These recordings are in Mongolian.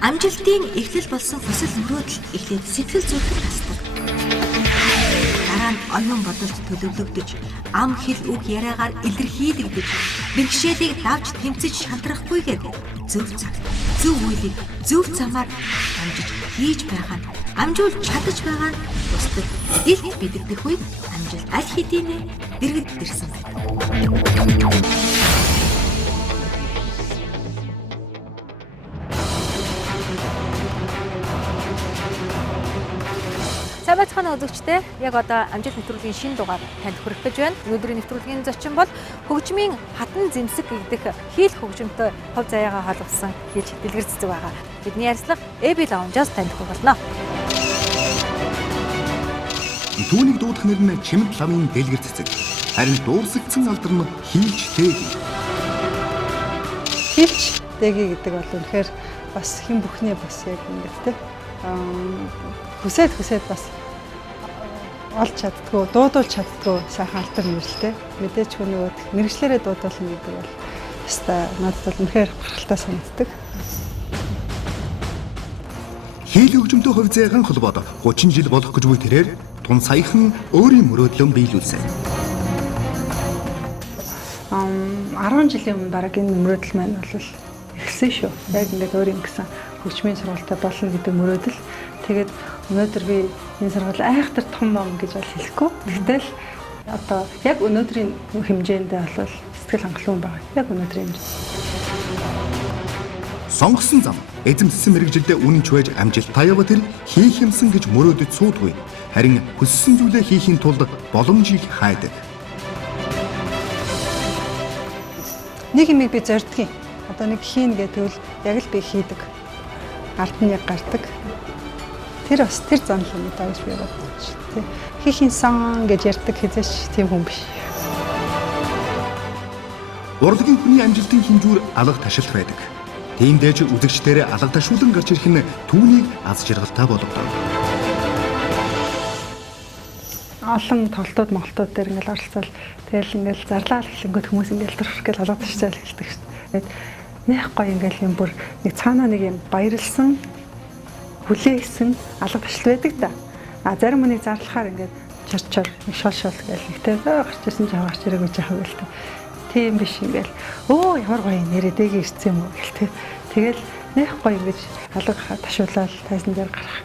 Амжилтын эхлэл болсон хүсэл мөрөөдөл эхлээд сэтгэл зүрхэд тасдаг. Дараа нь оюун бодолд төлөвлөгдөж, ам хэл үг яриагаар илэрхийлэгдэж, бэрхшээлийг давж тэмцэж шантрахгүйгээр зөв цаг, зөв үйлийг зөв замаар амжиж хийж байгаа нь амжуулж чадаж байгаа нь бусдад илт бидэгдэх үед амжилт аль хэдийнэ дэргэд ирсэн байна. Цаавцхан үзэгчтэй яг одоо амжилт нэвтрүүлгийн шинэ дугаар танд хүрэх гэж байна. Өнөөдрийн нэвтрүүлгийн зочин бол хөгжмийн хатан зэмсэг гэгдэх хийл хөгжмөнтэй хувь заяагаа холбосон хийж дэлгэрцдэг байгаа. Бидний ярилцлага AB Lounge-аас танд хүрэх болно. Түүнийг дуудах нэр нь Чимд ламын дэлгэр цэцэг. Харин дуурсагдсан алдар нь хийлч дээг. Хийлч дээг гэдэг бол үнэхээр бас хэн бүхний бас яг ингэдэг хүсээд бас олж чаддгүй, дуудуулж чаддгүй сайхан алдар нэрлэлтэй. Мэдээж хүн нөгөө мэрэгчлэрээ дуудуулна гэдэг бол хэвээр надад бол үнэхээр бахархалтай санагддаг. Хийл хөгжмөнтэй хувь зайхан холбоод 30 жил болох гэж буй тэрээр тун саяхан өөрийн мөрөөдлөө биелүүлсэн. 10 жилийн өмнө баг энэ мөрөөдөл маань бол эхэлсэн шүү. Яг ингээд өөрийн гэсэн хөгжмийн сургалтад болно гэдэг мөрөөдөл. Тэгээд өнөөдөр би энэ сургууль айхтар том ном гэж бол хэлэхгүй. Гэтэл одоо яг өнөөдрийн хэмжээндээ бол сэтгэл хангалуун байна. Яг өнөөдрийн хэмжээ. Сонгосон зам эзэмссэн мэрэгжилдээ үнэнч байж амжилттай яваа тэр хийх юмсан гэж мөрөөдөж суудгүй. Харин хүссэн зүйлээ хийхийн тулд боломжийг хайдаг. Нэг юм би зордгийн. Одоо нэг хийн гэдэг л яг л би хийдэг. Алд нь яг гардаг. Тэр бас тэр зан л юм даа гэж би бодож байна. Хийхин сан гэж ярьдаг хэзээч тийм хүн биш. Урлагийн хүний амжилтын хэмжүүр алга ташилт байдаг. Тиймдээ ч үзэгчдэрээ алга ташуулан гарч ирэх нь түүнийг аз жаргалтай болгодог. Олон тоглолтууд монголтууд дээр ингээл оролцоод тэгэл ингээл зарлаа хэлэнгөт хүмүүс ингээл төрөх гэл алга ташчаал хэлдэг шүү дээ. Нэх гоё ингээл юм бүр нэг цаанаа нэг юм баярлсан хүлээсэн алга ташил байдаг да. Зарим хүнийг зарлахаар ингээд чарчаар шол гээл нэгтэй гарч ирсэн ч гарч ирээгүй жаах гээл. Тийм биш ингээл өө ямар гоё нэрээ дээг ирсэн юм уу гээл. Тэгэл нэх гоё ингэж алга ташуулаад тайзан дээр гарах.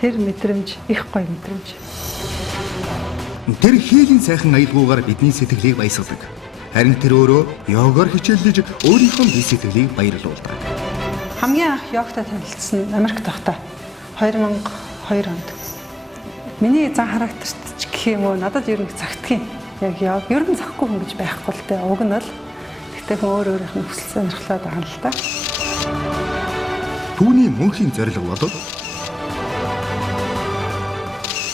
Тэр мэдрэмж их гоё мэдрэмж. Тэр хийлийн сайхан аялгуугаар бидний сэтгэлийг баясгадаг. Харин тэр өөрөө йогоор хичээллэж өөрийнхөө бие сэтгэлийг баярлуулдаг. Хамгийн анх йогтой танилцсан Америк тогтоо 2002 онд. Миний зан характерт ч гэх юм уу надад ер нь цагтгийн яг йог ер нь захгүй хүн гэж байхгүй л дээ. Уг нь бол тэгтээ хүн өөрийнх нь хүсэл сонирхлоод байгаа л да. Түүний мөнхийн зорилго бол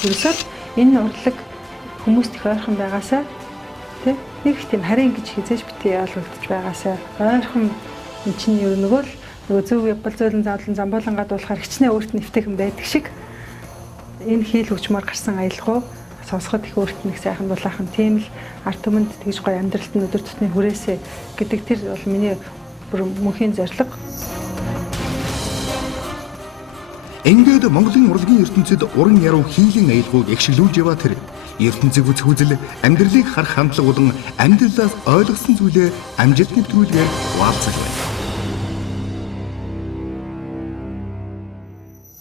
ерөөсөө энэ урлаг хүмүүст их ойрхон байгаасаа тий нэг их тийм харин гэж хизээж битгий ойлгогдож байгаасаа ойрхон эн чинь ер нь нөгөө зөв бол зөөлөн заавлан замбуулангаад болохоор хичнээн өөрт нь нэвтэйхэн байдаг шиг энэ хийл хөгжмөр гарсан аялгау сонсоход их өөрт нь их сайхан дулаахан тийм л ард түмэнд тэгж гоё амьдралт нь өдөр тутмын хүрээсэ гэдэг тэр бол миний бүр мөнхийн зорилго. Ингээд Монголын урлагийн ертөнцид уран яруу хийлийн аялгауг эгшиглүүлж яваа тэр ертөнцийг үзэх үзэл амьдралыг харах хандлага болон амьдралаас ойлгосон зүйлээ амжилт нэвтрүүлгээр хуваалцах байна.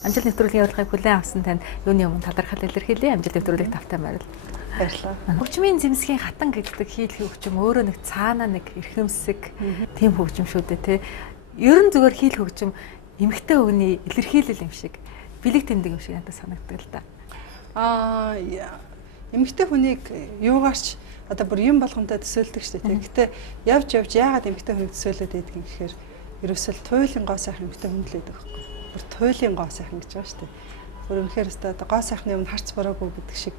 Амжилт нэвтрүүлгийн урилгыг хүлээн авсан танд юуны өмнө талархал илэрхийлье. Амжилт нэвтрүүлгийг тавтай байрал. Баярлалаа. Хөгжмийн зэмсгийн хатан гэгддэг хийл хөгжим өөрөө нэг цаанаа нэг эрхэмсэг тийм хөгжим шүү дээ тий. Ерөн зүгээр хийл хөгжим эмгтэй өвгний илэрхийлэл юм шиг бэлэг тэмдэг юм шиг надад санагддаг л да. Эмгтэй хүнийг юугаарч одоо бүр юм болгонтой төсөөлдөг шүү дээ. Гэхдээ явж яагаад эмгтэй хүнийг төсөөлөд байдаг юм гэхээр ерөөсөл туйлын гоо сайхан эмгтэй хүн л байдаг байхгүй. Бүр туйлын гоо сайхан гэж байгаа шүү дээ. Бүр үнэхээр одоо гоо сайхны өмнө харц бороогүй гэдэг шиг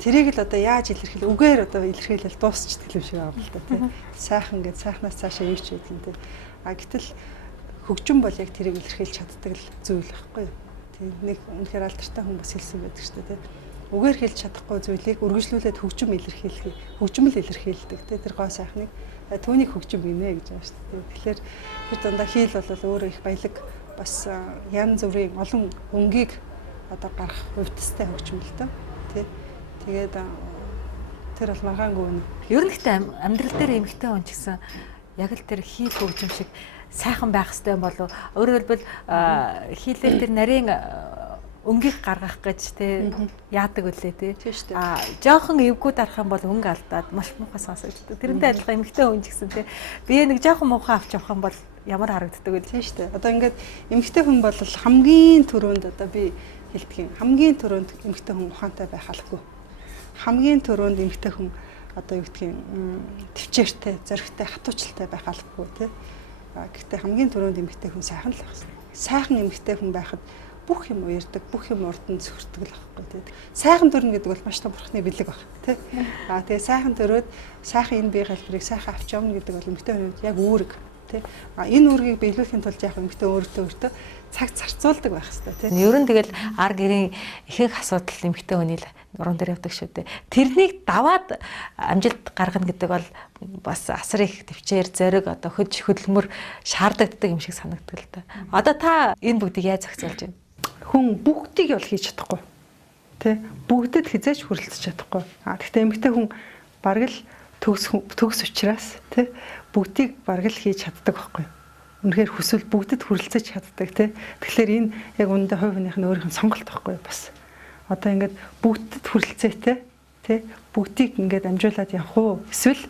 тэрийг л одоо яаж илэрхийл үгээр одоо илэрхийлэл дуусчдаг юм шиг байгаа юм л да тий. Сайхан гэж сайхнаас цаашаа юу ч байдаг юм тий. Гэтэл хөгжим бол яг тэрийг илэрхийлж чаддаг л зүйл байхгүй юу. Тий нэг үнэхээр алдартай хүн бас хэлсэн байдаг шүү дээ тий. Үгээр хэлж чадахгүй зүйлийг үргэлжлүүлээд хөгжим илэрхийлэх, хөгжмөл илэрхийлдэг тий тэр гоо сайхныг түүнийг хөгжим гинэ гэж байгаа шүү дээ. Тэгэхээр тэр дандаа хийл бол өөрөө их баялаг бас янз бүрийн олон өнгийг одоо гарах хувьдастай хөгжмөлтэй тий. Тэгээд тэр бол маргаангүй үнэ. Ер нь гэхдээ амьдрал дээр эмэгтэй хүн ч гэсэн яг л тэр хийл хөгжим шиг сайхан байх хэрэгтэй болов. Өөрөөр хэлбэл хийлээр тэр нарийн өнгийг гаргах гэж тий яадаг үлээ тий. Жоохон эвгүй дарах юм бол өнгө алдаад маш муухай сонсогддог. Тэрнтэй адилхан эмэгтэй хүн ч гэсэн тий би нэг жоохон муухай авч явах юм бол ямар харагддаг вэ тий шүү дээ. Одоо ингээд эмэгтэй хүн бол хамгийн түрүүнд одоо би хэлдэг юм. Хамгийн түрүүнд эмэгтэй хүн ухаантай байх албагүй. Хамгийн түрүүнд эмэгтэй хүн одоо юу гэдгийг төвчээртэй, зоригтой, хатуучилтай байх албагүй тий. Гэхдээ хамгийн түрүүнд эмэгтэй хүн сайхан л байх хэрэгтэй. Сайхан эмэгтэй хүн байхад бүх юм уярдаг, бүх юм урдан зөвхөрдөг л байхгүй тий. Сайхан төрнө гэдэг бол маш том бурхны бэлэг баг тий. Тэгээ сайхан төрөөд сайхан энэ бие хэлбэрийг сайхан авч явна гэдэг бол эмэгтэй хүнд яг үүрэг тий. Энэ үүргийг биелүүлэхийн тулд яг эмэгтэй өөртөө цаг зарцуулдаг байх хэрэгтэй тий. Ер нь тэгэл ар гэрийн ихэнх асуудал эмэгтэй хүний уран дээр явдаг шүү дээ. Тэрнийг даваад амжилт гаргана гэдэг бол бас асар их төвчээр зориг одоо хөдөлмөр шаардлагатай юм шиг санагддаг л да. Одоо та энэ бүгдийг яаж зохицуулж байна? Хүн бүгдийг бол хийж чадахгүй тий. Бүгдэд хизээж хүрэлцэж чадахгүй. Гэхдээ эмэгтэй хүн бараг л төгс учраас тий бүгдийг бараг л хийж чаддаг байхгүй. Үнэхээр хүсвэл бүгдэд хүрэлцэж чаддаг тий. Тэгэхээр энэ яг үүндээ хувь хүнийх нь өөрийнх нь сонголт байхгүй бас. Одоо ингээд бүгдэд хүрэлцээтэй тий бүгдийг ингээд амжуулаад явах уу? Эсвэл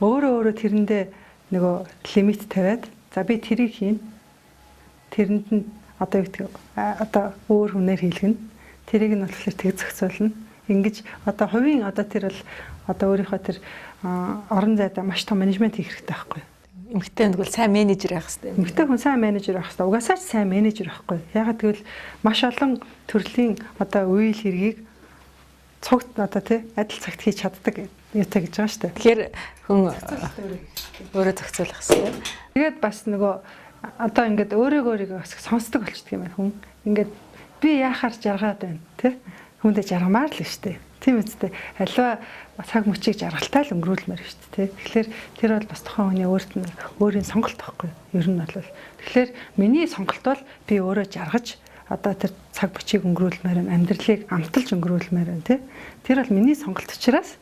өөрөө тэрэндээ нөгөө лимит тавиад за би тэрийг хийн. Тэрэнд нь одоо юу гэдэг одоо өөр хүнээр хийлгэнэ. Тэрийг нь болохоор тэг зохицуулна. Ингэж одоо хувийн одоо тэр бол одоо өөрийнхөө тэр орон зайдаа маш том менежмент хийх хэрэгтэй байхгүй. Эмэгтэй хүн бол сайн менежер байх хэрэгтэй. Эмэгтэй хүн сайн менежер байх хэрэгтэй. Угаасаа ч сайн менежер байхгүй. Ягаад гэвэл маш олон төрлийн одоо үйл хэргийг цогт одоо тий адил цагт хийж чаддаг юутай гэж байгаа шүү дээ. Тэгэхээр хүн өөрөө зохицуулах хэрэгтэй. Тэгээд бас нөгөө одоо ингээд өөрийгөө сонсдог болчихдөг юм байна хүн. Ингээд би яахаар жаргаад байна тий хүндээ жаргамаар л шүү дээ. Тийм үстэй. Аливаа цаг мөчийг жаргалтай л өнгөрүүлмээр шүү дээ. Тэгэхээр тэр бол бас тухайн хүний өөрийн сонголт байхгүй. Ер нь бол тэгэхээр миний сонголт бол би өөрөө жаргаж одоо тэр цаг мөчийг өнгөрүүлмээр байна. Амьдралыг амталж өнгөрүүлмээр байна тий. Тэр бол миний сонголт учраас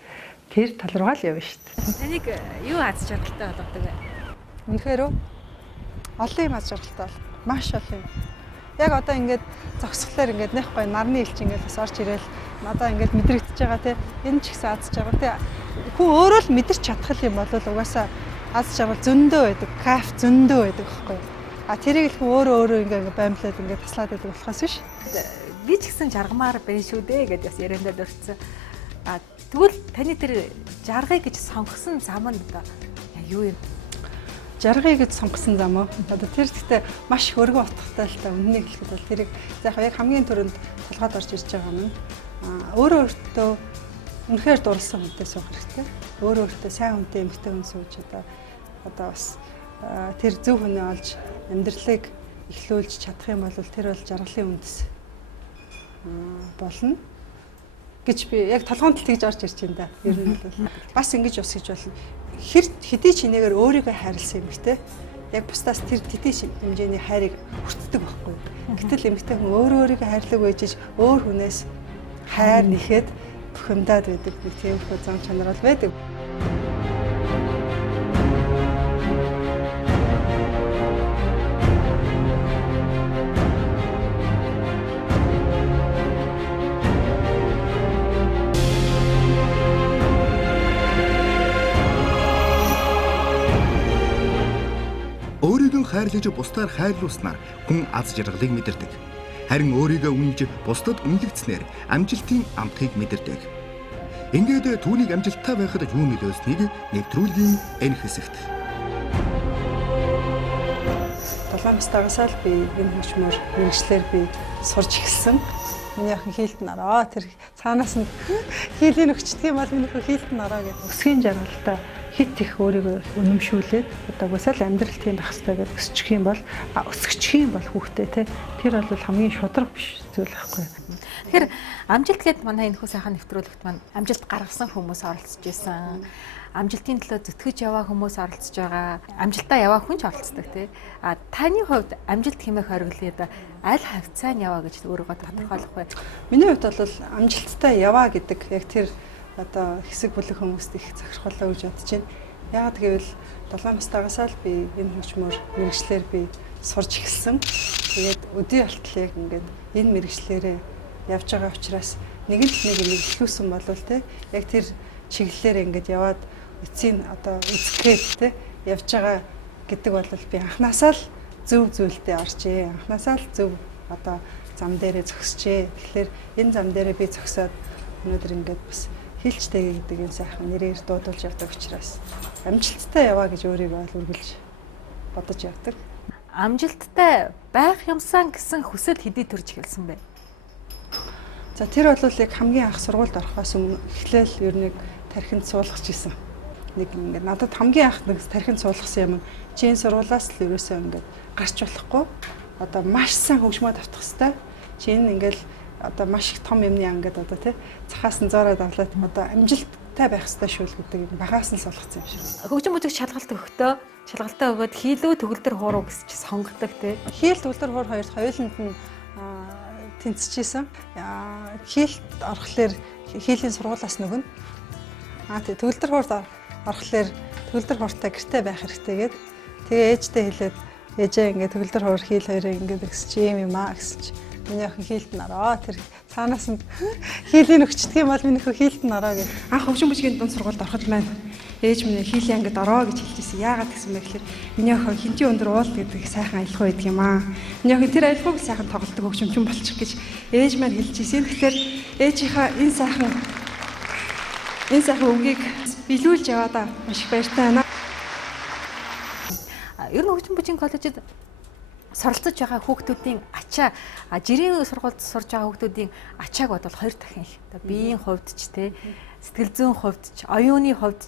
тэр тал руугаа л явна шүү дээ. Таныг юу аз жаргалтай болгодог вэ? Үнэхээр олон юм аз жаргалтай бол маш олон юм. Яг одоо ингээд зогсглоор ингээд нэх гоё нарны элч ингээд бас орж ирээл надаа ингээд мэдрэгдэж байгаа те энэ ч ихсэн аз жаргал те хүн өөрөө л мэдэрч чадах юм бол угаасаа аз жаргал зөндөө байдаг, кайф зөндөө байдаг байхгүй. Тэрийг л хүн өөрөө ингээд баймлаад ингээд таслаад байдаг болохоос биш. Би ч гэсэн жаргамаар байна шүү дээ гэдээ бас яриандаа дурдсан. Тэгвэл таны тэр жаргыг гэж сонгосон зам нь одоо юу юм? Жаргыг гэж сонгосон зам уу? Одоо тэр гэхдээ маш их өргөн утгатай л та үннийг хэлэхэд бол тэрийг яг хамгийн түрүүнд толгойд орж ирж байгаа юм. Өөртөө үнэхээр дурласан хүнтэй суух хэрэгтэй. Өөртөө сайн хүнтэй эмэгтэй хүн сууж одоо бас тэр зөв хүнээ олж амьдралыг эхлүүлж чадах юм бол тэр бол жаргалын үндэс болно гэж би яг толгоонд тэгж орж ирж байна да. Ер нь бол бас ингэж ус гэж болно. Хэдий чинээгээр өөрийгөө хайрлсан юм те яг бусдаас тэр тэтэй хэмжээний хайрыг хүртдэг байхгүй. Гэтэл эмэгтэй хүн өөрийгөө хайрлаг байжж өөр хүнээс хайр нэхэд бухимдаад байдаг нэг тиймэрхүү зам чанар бол байдаг. Өөрийгөө хайрлаж бусдаар хайрлуулснаар хүн аз жаргалыг мэдэрдэг. Харин өөрийгөө үнэлж бусдад үнэлэгдснээр амжилтын амтыг мэдэрдэг. Ингээд түүнийг амжилттай байхад юу нөлөөлснийг нэвтрүүлгийн энэ хэсэгт. 7 настайгасаа л би энэ хөгжмөр мэргэжлэр би сурч эхэлсэн. Миний охин хийлт нараа тэр цаанаас нь хийлийн өгчдөг юм бол миний хийлт нараа гэх өсгийн жаргалтай хит их өөрийгөө үнэмшүүлээд одоо угсаал амьдрал тийм байх хэрэгтэй гэж өсчих юм бол өсгөчих юм бол хүүхдээ те тэр бол хамгийн шудраг биш зүйл байхгүй. Тэгэхээр амжилт гээд манай энэ хүү сайхан нэвтрүүлэгт маань амжилт гаргасан хүмүүс оролцож байсан. амжилтын төлөө зүтгэж яваа хүмүүс оролцож байгаа. Амжилтаа яваа хүн ч оролцдог тий. А таны хувьд амжилт хэмээх хориглоод аль хавцаа нь яваа гэж өөрийгөө тодорхойлох бай. Миний хувьд бол амжилттай яваа гэдэг яг тэр одоо хэсэг бүлэг хүмүүст их захирхалаа гэж бодож байна. Яагаад гэвэл 7 настайгаас л би энэ хөгжмөр мэрэгчлэр би сурч эхэлсэн. Тэгээд өдий болтол яг ингээд энэ мэрэгчлэрээ явж байгаа учраас нэг ихлүүлсэн болвол те яг тэр чиглэлээр ингээд яваад эцсийн одоо үзэхэд те явж байгаа гэдэг бол би анханасаа л зөв зүйлдээ орчээ. Анханасаа л зөв одоо зам дээрээ зогсчээ. Тэгэхээр энэ зам дээрээ би зогсоод өнөөдөр ингээд бас хилчтэй гэдэг энэ сайхан нэрээр дуудуулж явдаг учраас амжилттай яваа гэж өөрийгөө бол үргэлж бодож явдаг. Амжилттай байх юмсан гэсэн хүсэл хэдий төрж эхэлсэн бэ? За тэр бол яг хамгийн анх сургуульд орохоос өмнө эхлээл ер нь тархинд суулгаж исэн. Нэг ингээд надад хамгийн анх нэг тархинд суулгасан юм. Чи энэ сургуулаас л ерөөсөө ингээд гарч болохгүй. Одоо маш сайн хөгжмөө давтах хэрэгтэй. Чи энэ ингээд одоо маш их том юмны ангид одоо тий цахаас нь зөөрөд авлаад одоо амжилттай байх хэрэгтэй шүү л гэдэг юм багаас нь суулгацсан юм шиг. Хөгжим бүжиг шалгалт шалгалтаа өгөөд хийлүү төгөлдөр хууруу гэж сонгодог тий. Хийл төгөлдөр хуур хоёрт хоёуланд нь тэнцэжсэн. Хийлд орохлоор хийлийн сургуулаас нөгөн. Тэгээ төгөлдөр хуурд орохлоор төгөлдөр хууртай гэртээ байх хэрэгтэй гээд тэгээ ээжтэй хэлээд ээжээ ингээд төгөлдөр хуур хийл хоёроо ингээд өгсөж юм аа гэсэн чи миний охин хийлд нь ороо тэр цаанаас нь хийлийн өгчдөг юм бол миний охин хийлд нь ороо гэж анх хөгжим бүжгийн дунд сургуульд ороход маань ээж минь хийлийн ангид ороо гэж хэлжсэн. Яагаад гэсэн бэ гэхээр миний охин хинжи өндөр уул гэдэг сайхан аялах байдаг юм аа. Миний охин тэр аялахыг сайхан тоглодог хөгжимчин болчих гэж ээж маань хэлжсэн. Тэгэхээр ээжийнхаа энэ сайхан үгийг биелүүлж яваадаа маш их баяртай байна. Ер нь хөгжим бүжгийн коллежид суралцж байгаа хүүхдүүдийн ачаа жирийн сургуульд сурж байгаа хүүхдүүдийн ачааг бодвол 2 дахин их. Биеийн хувьд ч тий сэтгэл зүйн хувьд ч оюуны хувьд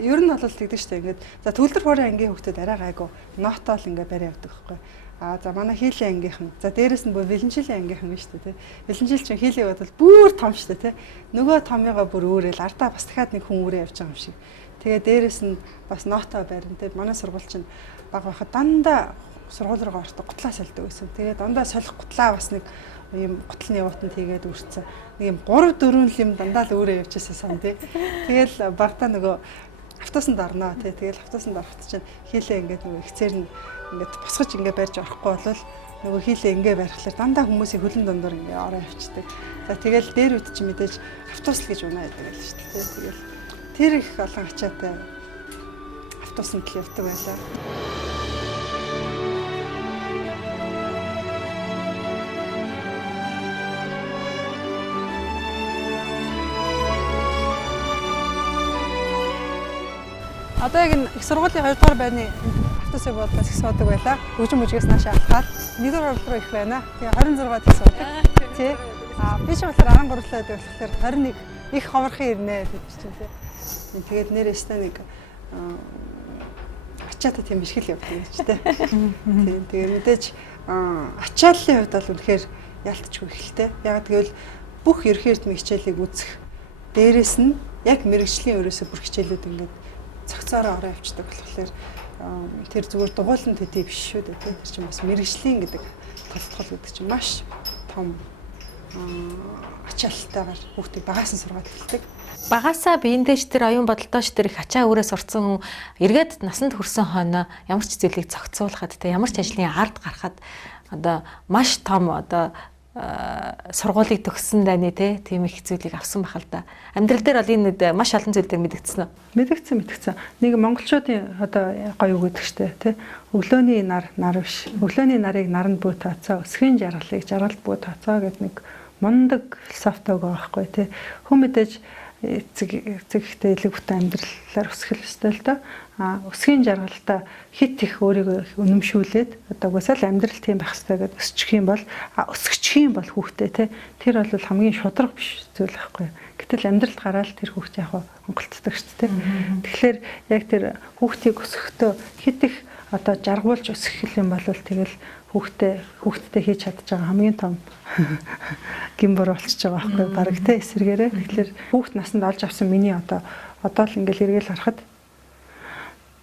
ер нь бол тэгдэг шүү дээ. Ингээд за төгөлдөр хуурын ангийн хүүхдүүд арай гайгүй нотоол ингээд барь явдаг байхгүй. За манай хийлийн ангийнхан за дээрэс нь бүр бэлэнжилийн ангийнхан биш үү те. Бэлэнжил чинь хийлийг бодвол бүр том шүү дээ те. Нөгөө томьёогоо бүр өөрөөл ардаа бас дахиад нэг хүн өрөө явж байгаа юм шиг. Тэгээ дээрэс нь бас ноото барина те. Манай сургууль чинь баг байхад дандаа сургууль руу орохдоо гутлаа солидог байсан. Тэгээ дандаа солих гутлаа бас нэг ийм гутлын явуутанд хийгээд үрцэн. Нэг юм 3-4 юм дандаа л өөрөө явчихсан сан тий. Тэгэл багтаа нөгөө автобусанд орноо тий. Тэгэл автобусанд ороход чинь хийлээ ингээд нөгөө ихцээр нь ингээд босгож ингээд барьж орохгүй болвол нөгөө хийлээ ингээд барихлаар дандаа хүмүүсийн хөлн дондор ингээд ороо явчихдаг. За тэгэл дээр үт чи мэдээж автобус л гэж унаа яадаг л шүү дээ. Тэгэл тэр их олон ачаатай автобусанд л явдаг байлаа. Одоо яг их сургуулийн 2 дугаар байрны автобусын буудлаас их суудаг байлаа. Хөгжим бүжгээс наашаа алхаад 1 дугаар руу их байна. Тэгээ 26-д их суудаг. Тий. Би ч болохоор 13-лаа байдаг болохоор 21 их ховорхон ирнэ гэж чинь тий. Тэгээд нэрээстэй нэг ачаатай тийм биш хэл явдаг гэж тий. Тэгээ мэдээж ачааллын хувьд бол үнэхээр ялтчгүй ихтэй. Яг тэгвэл бүх ерхий эрдмийн хичээлийг үзэх дээрэс нь яг мэрэгжлийн өрөөсөө бүр хичээлүүд ингээд цогцоороо ороо явчихдаг болохоор тэр зүгээр дугуйлан төдий биш шүү дээ. Тэр чинь бас мэрэгжлийн гэдэг толтгол гэдэг чинь маш том ачаалтайгаар хүүхдийг багаас нь сургаад эхэлдэг. Багаасаа биендээч тэр оюун бодолдооч тэр их ачаа өрөө сурцсан хүн эргээд насанд хүрсэн хойно ямар ч зүйлийг зохицуулахад те ямар ч ажлын ард гарахад одоо маш том одоо сургуулийг төгссөн дайны тийм их зүйлийг авсан байх л да. Амьдрал дээр бол энэ маш олон зүйл дээр мэдэгдсэн үү? Мэдэгдсэн. Нэг монголчуудын одоо гоё үг гэдэг штэ тий. Өглөөний нар биш. Өглөөний нарыг наранд бүү тооцоо, өсгийн жаргалыг жаргалд бүү тооцоо гэдэг нэг мундаг философи байгаа байхгүй тий. Хүн мэдээж эцэг ихтэй элэг бүхэн амьдралаар өсгөх ёстой л доо. Өсгийн жаргалтай хит их өөрийгөө үнэмшүүлээд одоо угсаал амьдрал тийм байх хэрэгтэй гэдээ өсчих юм бол өсгөчих юм бол хүүхдээ те тэр бол хамгийн шударга биш зүйл байхгүй. Гэтэл амьдралд гараад тэр хүүхдээ яг хонголцдог шүү дээ. Тэгэхээр яг тэр хүүхдийг өсгөхдөө хит их одоо жаргуулж өсгөх юм бол тэгэл хүүхдтэй хийж чадж байгаа хамгийн том гимбэр болчихж байгаа байхгүй бараг те эсэргээрээ. Тэгэхээр хүүхд насанд олж авсан миний одоо л ингээл эргэл харахад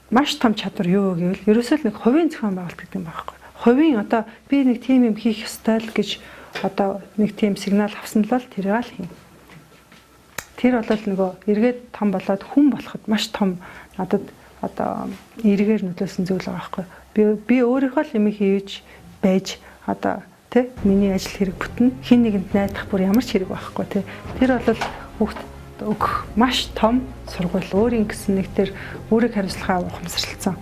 маш том чадвар юу гэвэл ерөөсөө нэг хувийн зохион байгуулалт гэдэг юм байхгүй. Хувийн одоо би нэг тийм юм хийх ёстой л гэж одоо нэг тийм сигнал авсан л бол тэрийг л хийн. Тэр бол нөгөө эргээд том болоод хүн болоход маш том надад одоо эргээр нөлөөлсөн зүйл байгаа байхгүй. Би өөрийнхөө л юм хийж байж одоо тий миний ажил хэрэг бүтэн хин нэгэнд найдах бүр ямар ч хэрэг байхгүй тий. Тэр бол хүүхд өгөх маш том сургууль. Өөрийн гэсэн нэг тэр өөрийг хариуцлагаа ухамсарлцсан.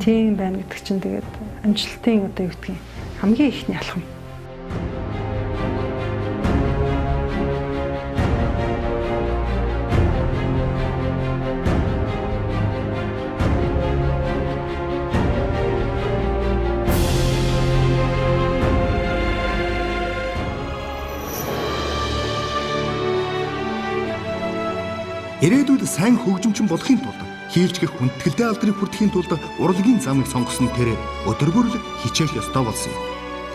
Тийм байна гэдэг чинь тэгээд амжилтын одоо юу гэдгийг хамгийн ихний алхам. Ирээдүйд сайн хөгжимчин болохын тулд хийлжгэх хүндэтгэлтэй алдрыг хүртэхийн тулд урлагийн замыг сонгосон тэр өдөр бүр хичээх ёстой болсон юм.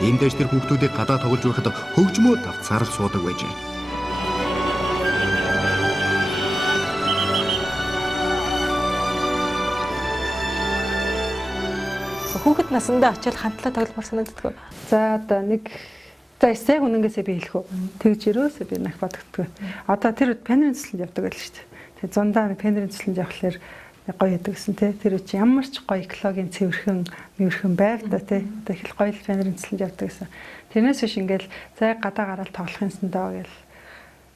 Иймдээс тэр хүүхдүүдийг гадаа тоглож байхад хөгжмөө давцаарл суудаг байжээ. Хүүхэд насандаа очиод хамтлаа тогломор санагддаг. За одоо нэг эсэг үнэнгээсээ би хэлэх үү. Тэгж өрөөсөө би нах бодогддог. Одоо тэр пенрийн цэцлэнд явдаг байл шүү дээ. Тэгээ зундаа пенрийн цэцлэнд явхлаэр гоё яадаг гэсэн тий. Тэр үчи ямар ч гоё экологийн цэвэрхэн байв да тий. Одоо их гоё пенрийн цэцлэнд явдаг гэсэн. Тэрнээс биш ингээл зай гадаа гараад тоглох юмсан даа гэл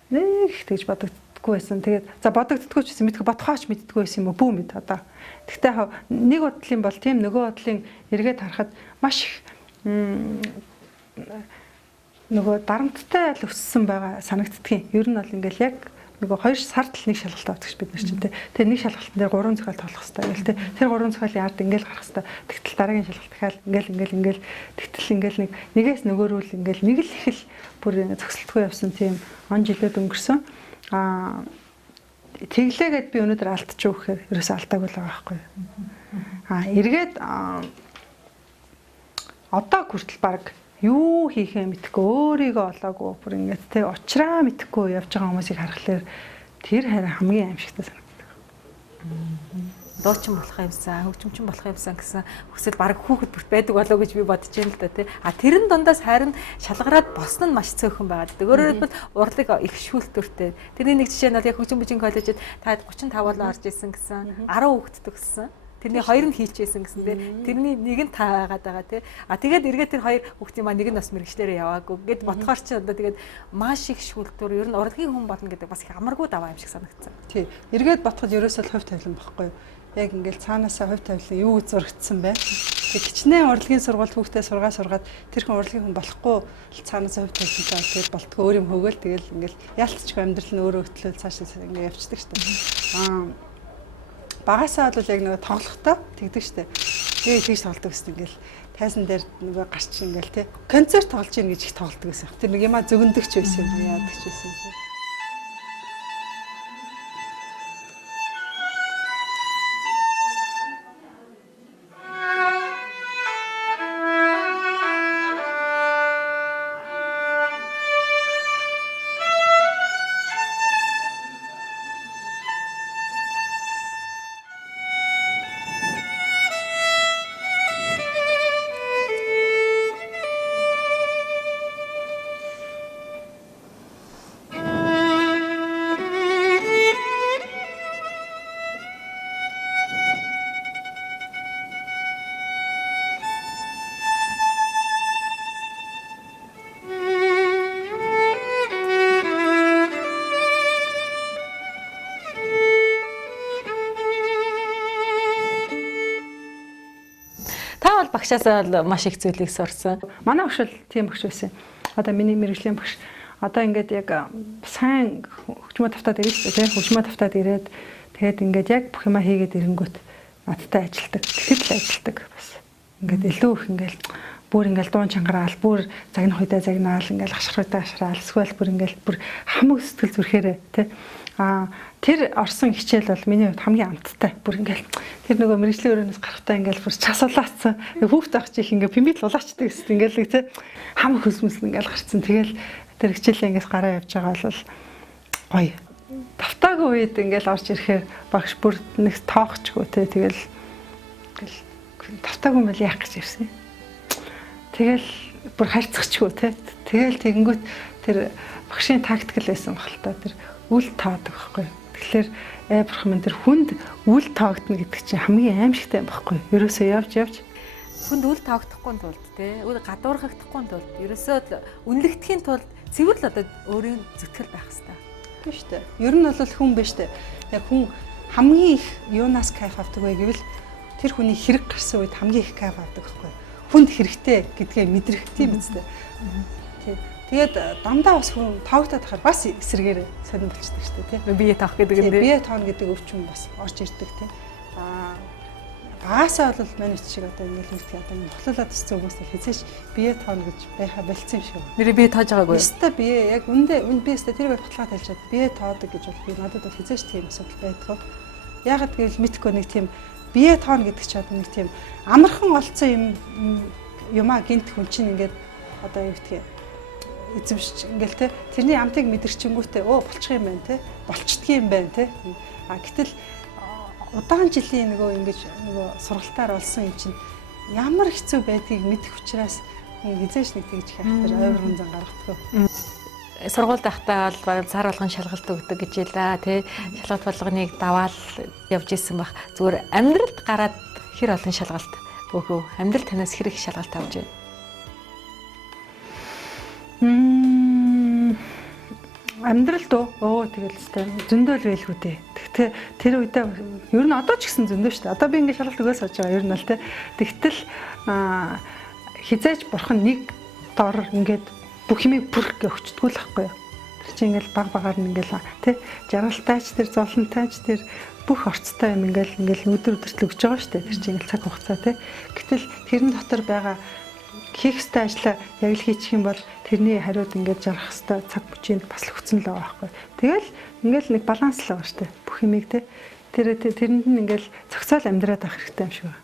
нэг тэгж бодогддоггүй байсан. Тэгээд за бодогддоггүй ч гэсэн мэдгүй бодхооч мэддэггүй байсан юм уу бүү мэд одоо. Гэхдээ нэг бодлын бол тийм нөгөө бодлын эргээд харахад маш их нөгөө дарамттай л өссөн байгаа санагддгийн. Ер нь бол ингээл яг нөгөө 2 сард л нэг шалгалт авдаг ш бид нар чинь тий. Тэгээ нэг шалгалтын дээр 3 зохиол тоглох хэрэгтэй гэл тий. Тэр 3 зохиолын ард ингээл гарах хэрэгтэй. Тэгтэл дараагийн шалгалт дахиад ингээл тэгтэл ингээл нэгээс нөгөөрүүл ингээл нэг л их л бүр зөксөлтгүй явсан тийм он жилүүд өнгөрсөн. Тэглээгээд би өнөөдөр алдчих үхээр ерөөсөө алдаагүй л байгаа байхгүй. Эргээд одоо хүртэл баг юу хийхээ мэдэхгүй өөрийгөө олоогүй бүр ингээд те уучраа мэдэхгүй явж байгаа хүмүүсийг харахаар тэр харин хамгийн аимшигтай санагддаг. Дуучин болох юмсан, хөгжимчин болох юмсан гэсэн хүсэл баг хүүхэд бүрт байдаг болоо гэж би бодож байна л да тий. Тэрэн дундаас харин шалгараад босно нь маш цөөхөн байгаа. Өөрөөр хэлбэл урлаг их шүүлтүртэй. Тэрний нэг жишээ нь бол яг хөгжим бүжгийн коллежид та 35 болоо орж исэн гэсэн 10 хүүхэд төгссөн. Тэрний хоёр нь хийчихсэн гэсэн тий. Тэрний нэг нь таагаад байгаа тий. Тэгээд эргээд тэр хоёр хүүхдийн маань нэг нь бас мэрэгчлэрээ яваагүй гэд бодохоор чи одоо тэгээд маш их шүүлтүр ер нь урлагийн хүн болно гэдэг бас их амаргүй даваа юм шиг санагдсан. Тий. Эргээд бодоход ерөөсөө л хувь тавилан байхгүй юу? Яг ингээл цаанаасаа хувь тавилан юу зурагдсан бэ? Тэг хичнээн урлагийн сургалт хүүхдээ сургаад тэр хүн урлагийн хүн болохгүй цаанаасаа хувь тавилантай тэгэл болтгоо өөр юм хөгөөл тэгэл ингээл яалтчгүй амьдрал нь өөрөө хөтлөөл цаашаа ингээ явцдаг штэ. Багасаа бол яг нөгөө тоглохдоо тэгдэг штэ. Тэгээ тэгж тоглодог гэсэн ингээл тайзан дээр нөгөө гарч ингээл тий концерт тоглож ийн гэж их тоглодог гэсэн. Тэр нэг юма зөгөндөгч байсан юм яадаг ч байсан. Багшаасаа маш их зүйлийг сурсан. Манай багш бол тийм багш байсан. Одоо миний мэрэгжлийн багш. Одоо ингээд яг сайн хөгжмөө тавтаад ирэх шүү дээ. Хөгжмөө тавтаад ирээд тэгээд ингээд яг бүх юма хийгээд ирэнгүүт надтай ажилдаг. Тэгэхэд л ажилдаг бас. Ингээд илүү их ингээд бүр ингээл дуун чангараал, бүр загнах үедээ загнаал, ингээл хашрах үедээ хашраал, эсвэл бүр ингээл бүр хамаг сэтгэл зүрхээрээ тий. Тэр орсон хичээл бол миний хувьд хамгийн амттай. Бүр ингээл тэр нөгөө мэрэгжлийн өрөөнөөс гарахтаа ингээл бүр часуулаацсан. Хүүхд авах чих ингээл пимбит лулаачдаг гэсэн ингээл нэг тий хамаг хөсмөс ингээл гарцсан. Тэгэл тэр хичээлээ ингээс гараа явж байгаа бол гоё. Тавтаагийн үед ингээл орж ирэхээр багш бүр нэг тоохчгүй тий. Тэгэл тавтаагүй мэл яах гэж ирсэн. Тэгэл бүр харьцахчгүй тий. Тэгэл тэгэнгүүт тэр багшийн тактикл байсан баг л та тэр үл таадаг байхгүй. Тэгэхээр бурхан минь тэр хүнд үл таагдана гэдэг чинь хамгийн аимшигтай юм байхгүй. Ерөөсөө явж хүнд үл таагдахгүй тулд тий үл гадуурхагдахгүй тулд ерөөсөө үнэлэгдэхийн тулд цэвэр л одоо өөрийн зүтгэл байх хэрэгтэй. Тийм шүү дээ. Ер нь бол хүн биш дээ. Яг хүн хамгийн их юунаас кайф авдаг вэ гэвэл тэр хүний хэрэг гарсан үед хамгийн их кайф авдаг байхгүй. Хүнд хэрэгтэй гэдгээ мэдрэх тийм үстэй. Тэгээд дандаа бас хүн тоогтоод тахаар бас эсрэгээр сонирн болчихдаг шүү дээ тий. Бие таах гэдэг нь бие тоон гэдэг өвчин бас орж ирдэг тий. Багасаа бол манайч шиг одоо ингээл хэлдэг одоо нохлуулаад тасцсан хүмүүс л хязгаарч бие тоон гэж байха болцсон юм шиг. Нэр бие тааж байгаагүй. Өстө бие яг үндэ би өстө тэрийг баталгаа тайлчаад бие тоодог гэж бол би надад бол хязгаарч тийм асуудал байдаг. Ягаад гэвэл мэдхгүй нэг тийм бие тоон гэдэг ч одоо нэг тийм амархан олцсон юмаа гинт хүн чинь ингээд одоо юу гэдгийг эзэмшиж ингээл те тэрний амтыг мэдэрчингүүтээ болчих юм байна те болчдгийм байна те гэтэл удаан жилийн нөгөө сургалтаар олсон юм чинь ямар хэцүү байдгийг мэдэх учраас хизээш нэг тэгж хайхтар ойрхон зан гаргадаг. Сургуульд байхдаа бол цар болгон шалгалт өгдөг гэж ялаа тий шалгалт болгоныг даваал явж исэн баг зүгээр амьдралд гараад хэр олон шалгалт өгөө амьдрал танаас хэр их шалгалт авч байна. Амьдралд тэгэл өстэй зөндөл байлгүй дээ. Тэгтээ тэр үедээ ер нь одоо ч гэсэн зөндөө шүү дээ. Одоо би ингээд шалгалт өгөөс сууж байгаа ер нь л тий. Тэгтэл хизээч бурхан нэг дор ингээд бүх юмыг бүрх гэж өгчдгүү л байхгүй юу. Тэр чинь ингээд баг багаар нь ингээд тий жаргалтайч тэр зовлонтайч тэр бүх орцтой юм ингээд өдөр өдөрт л өгч байгаа шүү дээ. Тэр чинь ингээд цаг хугацаа тий. Гэтэл тэрэн дотор байгаа хийх ёстой ажлаа яг л хийчих юм бол тэрний хариуд ингээд жаргах ёстой цаг бүчинд бас л өгцөн л байгаа байхгүй. Тэгэл ингээд нэг баланс л байгаа шүү дээ. Бүх юмыг тэрэнд нь ингээд зохицол амьдраад авах хэрэгтэй юм шиг байна.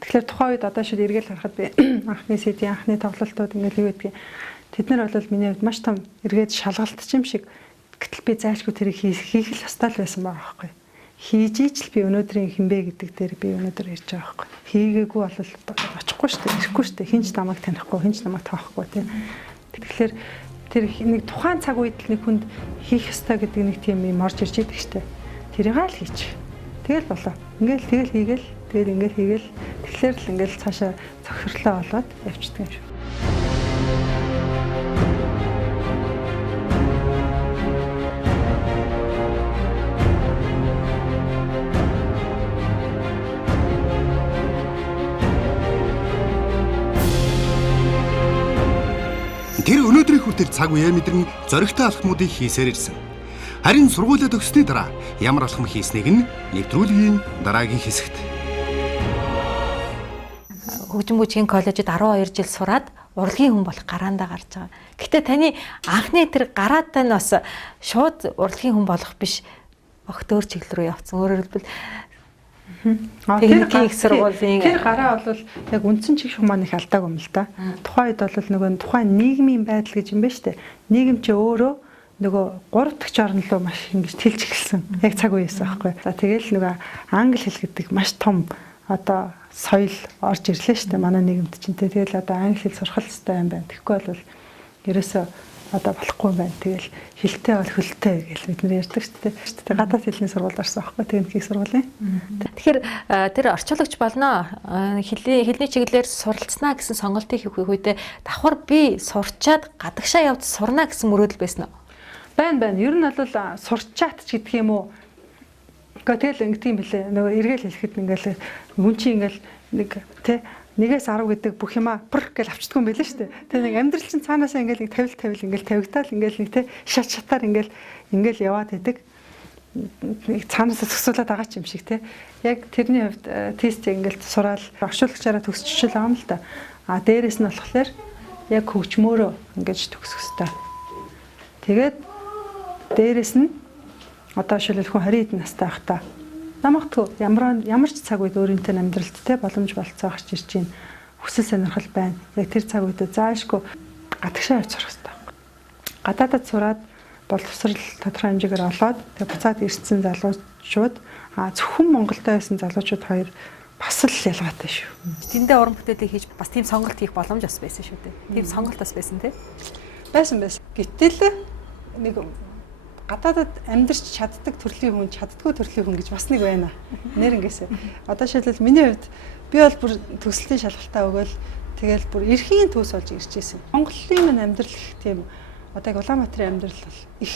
Тэгэхээр тухайн үед одоо шил эргэл харахад би анхны сэдийн анхны тоглолтууд ингээд юу гэдгийг тэд нар бол миний хувьд маш том эргээд шалгалтч юм шиг гэтэл би зайлшгүй тэрийг хийх л ёстой л байсан байгаа байхгүй. Хийж ич л би өнөөдрийн хинбэ гэдэг дээр би өнөөдөр ирж байгаа байхгүй. Хийгээгүй бол очихгүй шүү дээ. Ирэхгүй шүү дээ. Хинч намайг танихгүй, хинч намайг тоохгүй тийм. Тэгэхээр тэр нэг тухайн цаг үед л нэг хүнд хийх ёстой гэдэг нэг тийм юм орж ирж идэг шүү дээ. Тэрийг л хийчих. Тэгэл болоо. Ингээл хийгээл. Тэгэл ингээл хийгээл. Тэгэхээр л ингээл цаашаа цохирлоо болоод явчихдаг юм шиг. Тэр өнөөдрийн хүртэл цаг үеэ мэдрэн зоригтой алхмуудыг хийсээр ирсэн. Харин сургуулиа төгссөний дараа ямар алхам хийснийг нь нэвтрүүлгийн дараагийн хэсэгт. Хөгжим бүжгийн коллежид 12 жил сураад урлагийн хүн болох гараандаа гарч байгаа. Гэхдээ таны анхны тэр гараатай нь бас шууд урлагийн хүн болох биш огт өөр чиглэл рүү явцсан. Өөрөөр хэлбэл техникийн сургуулийн тэр гараа бол яг үндсэн чиг shumаан их алдааг юм л да. Тухайн үед бол нөгөө тухайн нийгмийн байдал гэж юм байна штэ. Нийгэм чи өөрөө нөгөө 3 дахь орн руу маш ингэж тэлж эхэлсэн. Яг цаг үеэс аахгүй. За тэгэл нөгөө англи хэл гэдэг маш том одоо соёл орж ирлээ штэ манай нийгэмд чинь. Тэгэл одоо англи хэл сурах хэрэгтэй юм байна. Тэгэхгүй бол ерөөсөө одоо болохгүй юм байна. Тэгэл хилтэй бол хөлтэй гэж бид нэр ярьдаг шүү дээ. Гадаад хэлний сургуульд орсон аахгүй техникийн сургуулийн. Тэгэхээр тэр орчуулагч болно. Хэлний чиглэлээр суралцсанаа гэсэн сонголтыг хийх үедээ давхар би сурчаад гадагшаа явж сурна гэсэн мөрөөдөл байсан уу? Байна. Ер нь бол сурчаат ч гэдэг юм уу. Тэгэл ингэдэг юм билээ. Нөгөө эргэл хэлэхэд ингээл хүн чинь ингээл нэг тий 1-10 гэдэг бүх юмаа пр гэж авчдгүй юм байлээ шүү дээ. Тэгээ нэг амьдрал чинь цаанаасаа ингээл нэг тавил ингээл тавигтаал ингээл нэг тий шатаар ингээл яваад байдаг. Нэг цаанаасаа зөксүүлээд байгаа ч юм шиг тий. Яг тэрний хувьд тест ингээл сураал орчуулагчаараа төгсчихөл байгаа юм л да. Дээрэс нь болохоор яг хөгжмөөрөө ингэж төгсөх хэрэгтэй. Тэгээд дээрэс нь одоо шилэл хүн 20 эдэн настай байхдаа намагдгүй ямар ч цаг үед өөрийнхөө амьдралд те боломж болцоо гарч ирж байна. Хүсэл сонирхол байна. Яг тэр цаг үед заашгүй гадагшаа явж сурах хэрэгтэй. Гадаадад сураад боловсрал тодорхой хэмжээгээр олоод тэгээ буцаад ирсэн залуучууд зөвхөн Монголд байсан залуучууд хоёр бас л ялгаатай шүү. Тэндээ уран бүтээлийг хийж бас тийм сонголт хийх боломж бас байсан шүү дээ. Тийм сонголт бас байсан тий. Байсан. Гэтэл нэг гадаадад амьдарч чаддаг төрлийн хүн, чаддгүй төрлийн хүн гэж бас нэг байна. Нэрнгээсээ. Одоо шилбэл миний хувьд би бол бүр төсөлтийн шалгалтаа өгөөл тэгэл бүр эрхийн төс болж ирж байсан. Монголын минь амьдрал их тийм одоо яг Улаанбаатарын амьдрал бол их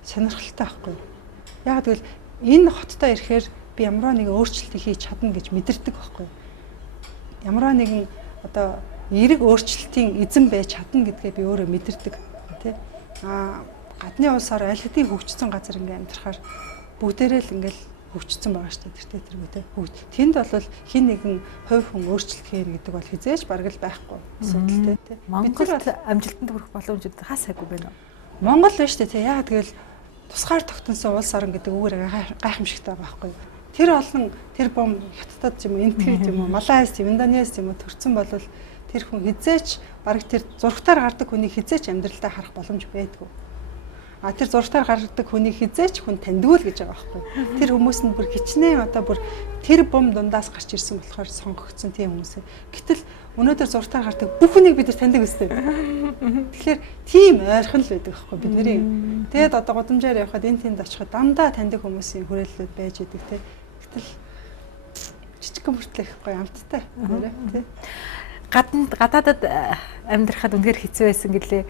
сонирхолтой байхгүй. Яг тэгвэл энэ хоттой ирэхээр би ямарваа нэг өөрчлөлт хийж чадна гэж мэдэрдэг байхгүй. Ямарваа нэгэн одоо эерэг өөрчлөлтийн эзэн байж чадна гэдгээ би өөрөө мэдэрдэг тий. Гадны улсаар аль хэдийн хөгжсөн газар ингээм амьдрахаар бүгдээрээ л ингээл хөгжсөн байгаа шүү дээ тэргүй тий. Тэнд бол хин нэгэн хувь хүн өөрчлөлт хийн гэдэг бол хизээж бараг л байхгүй асуудал тий. Монголд амжилтанд хүрэх боломжууд хаа сайгүй байна уу? Монгол биш тий. Яг тэгэл тусгаар тогтносон улс орн гэдэг үгээр гайхамшигтай байгаа байхгүй. Тэр олон тэр бом хятадд юм уу, энтгэж юм уу, Малайз юм, Индонез юм уу төрсэн бол тэр хүн хизээч бараг тэр зургатаар гардаг хүнийг хизээч амьдралдаа харах боломж байдгүй. Тэр зургатаар гардаг хүнийг хизээч хүн таньдгүй л гэж байгаа байхгүй. Тэр хүмүүс нь бүр хичнээн одоо бүр тэр бом дундаас гарч ирсэн болохоор сонгогдсон тийм хүмүүс. Гэтэл өнөөдөр зургатаар гардаг бүх хүнийг бид нар таньдаг өстэй. Тэгэхээр тийм ойрхон л байдаг байхгүй бидний. Тэгээд одоо гудамжаар явхад энэ тэнд очиход дандаа таньдаг хүмүүсийн хүрээлэлүүд байж идэг те. Гэтэл жижигхэн бүртлэх байхгүй амттай. Тий. Гадаадад амьдрахад үнэхээр хэцүү байсан гэлээ.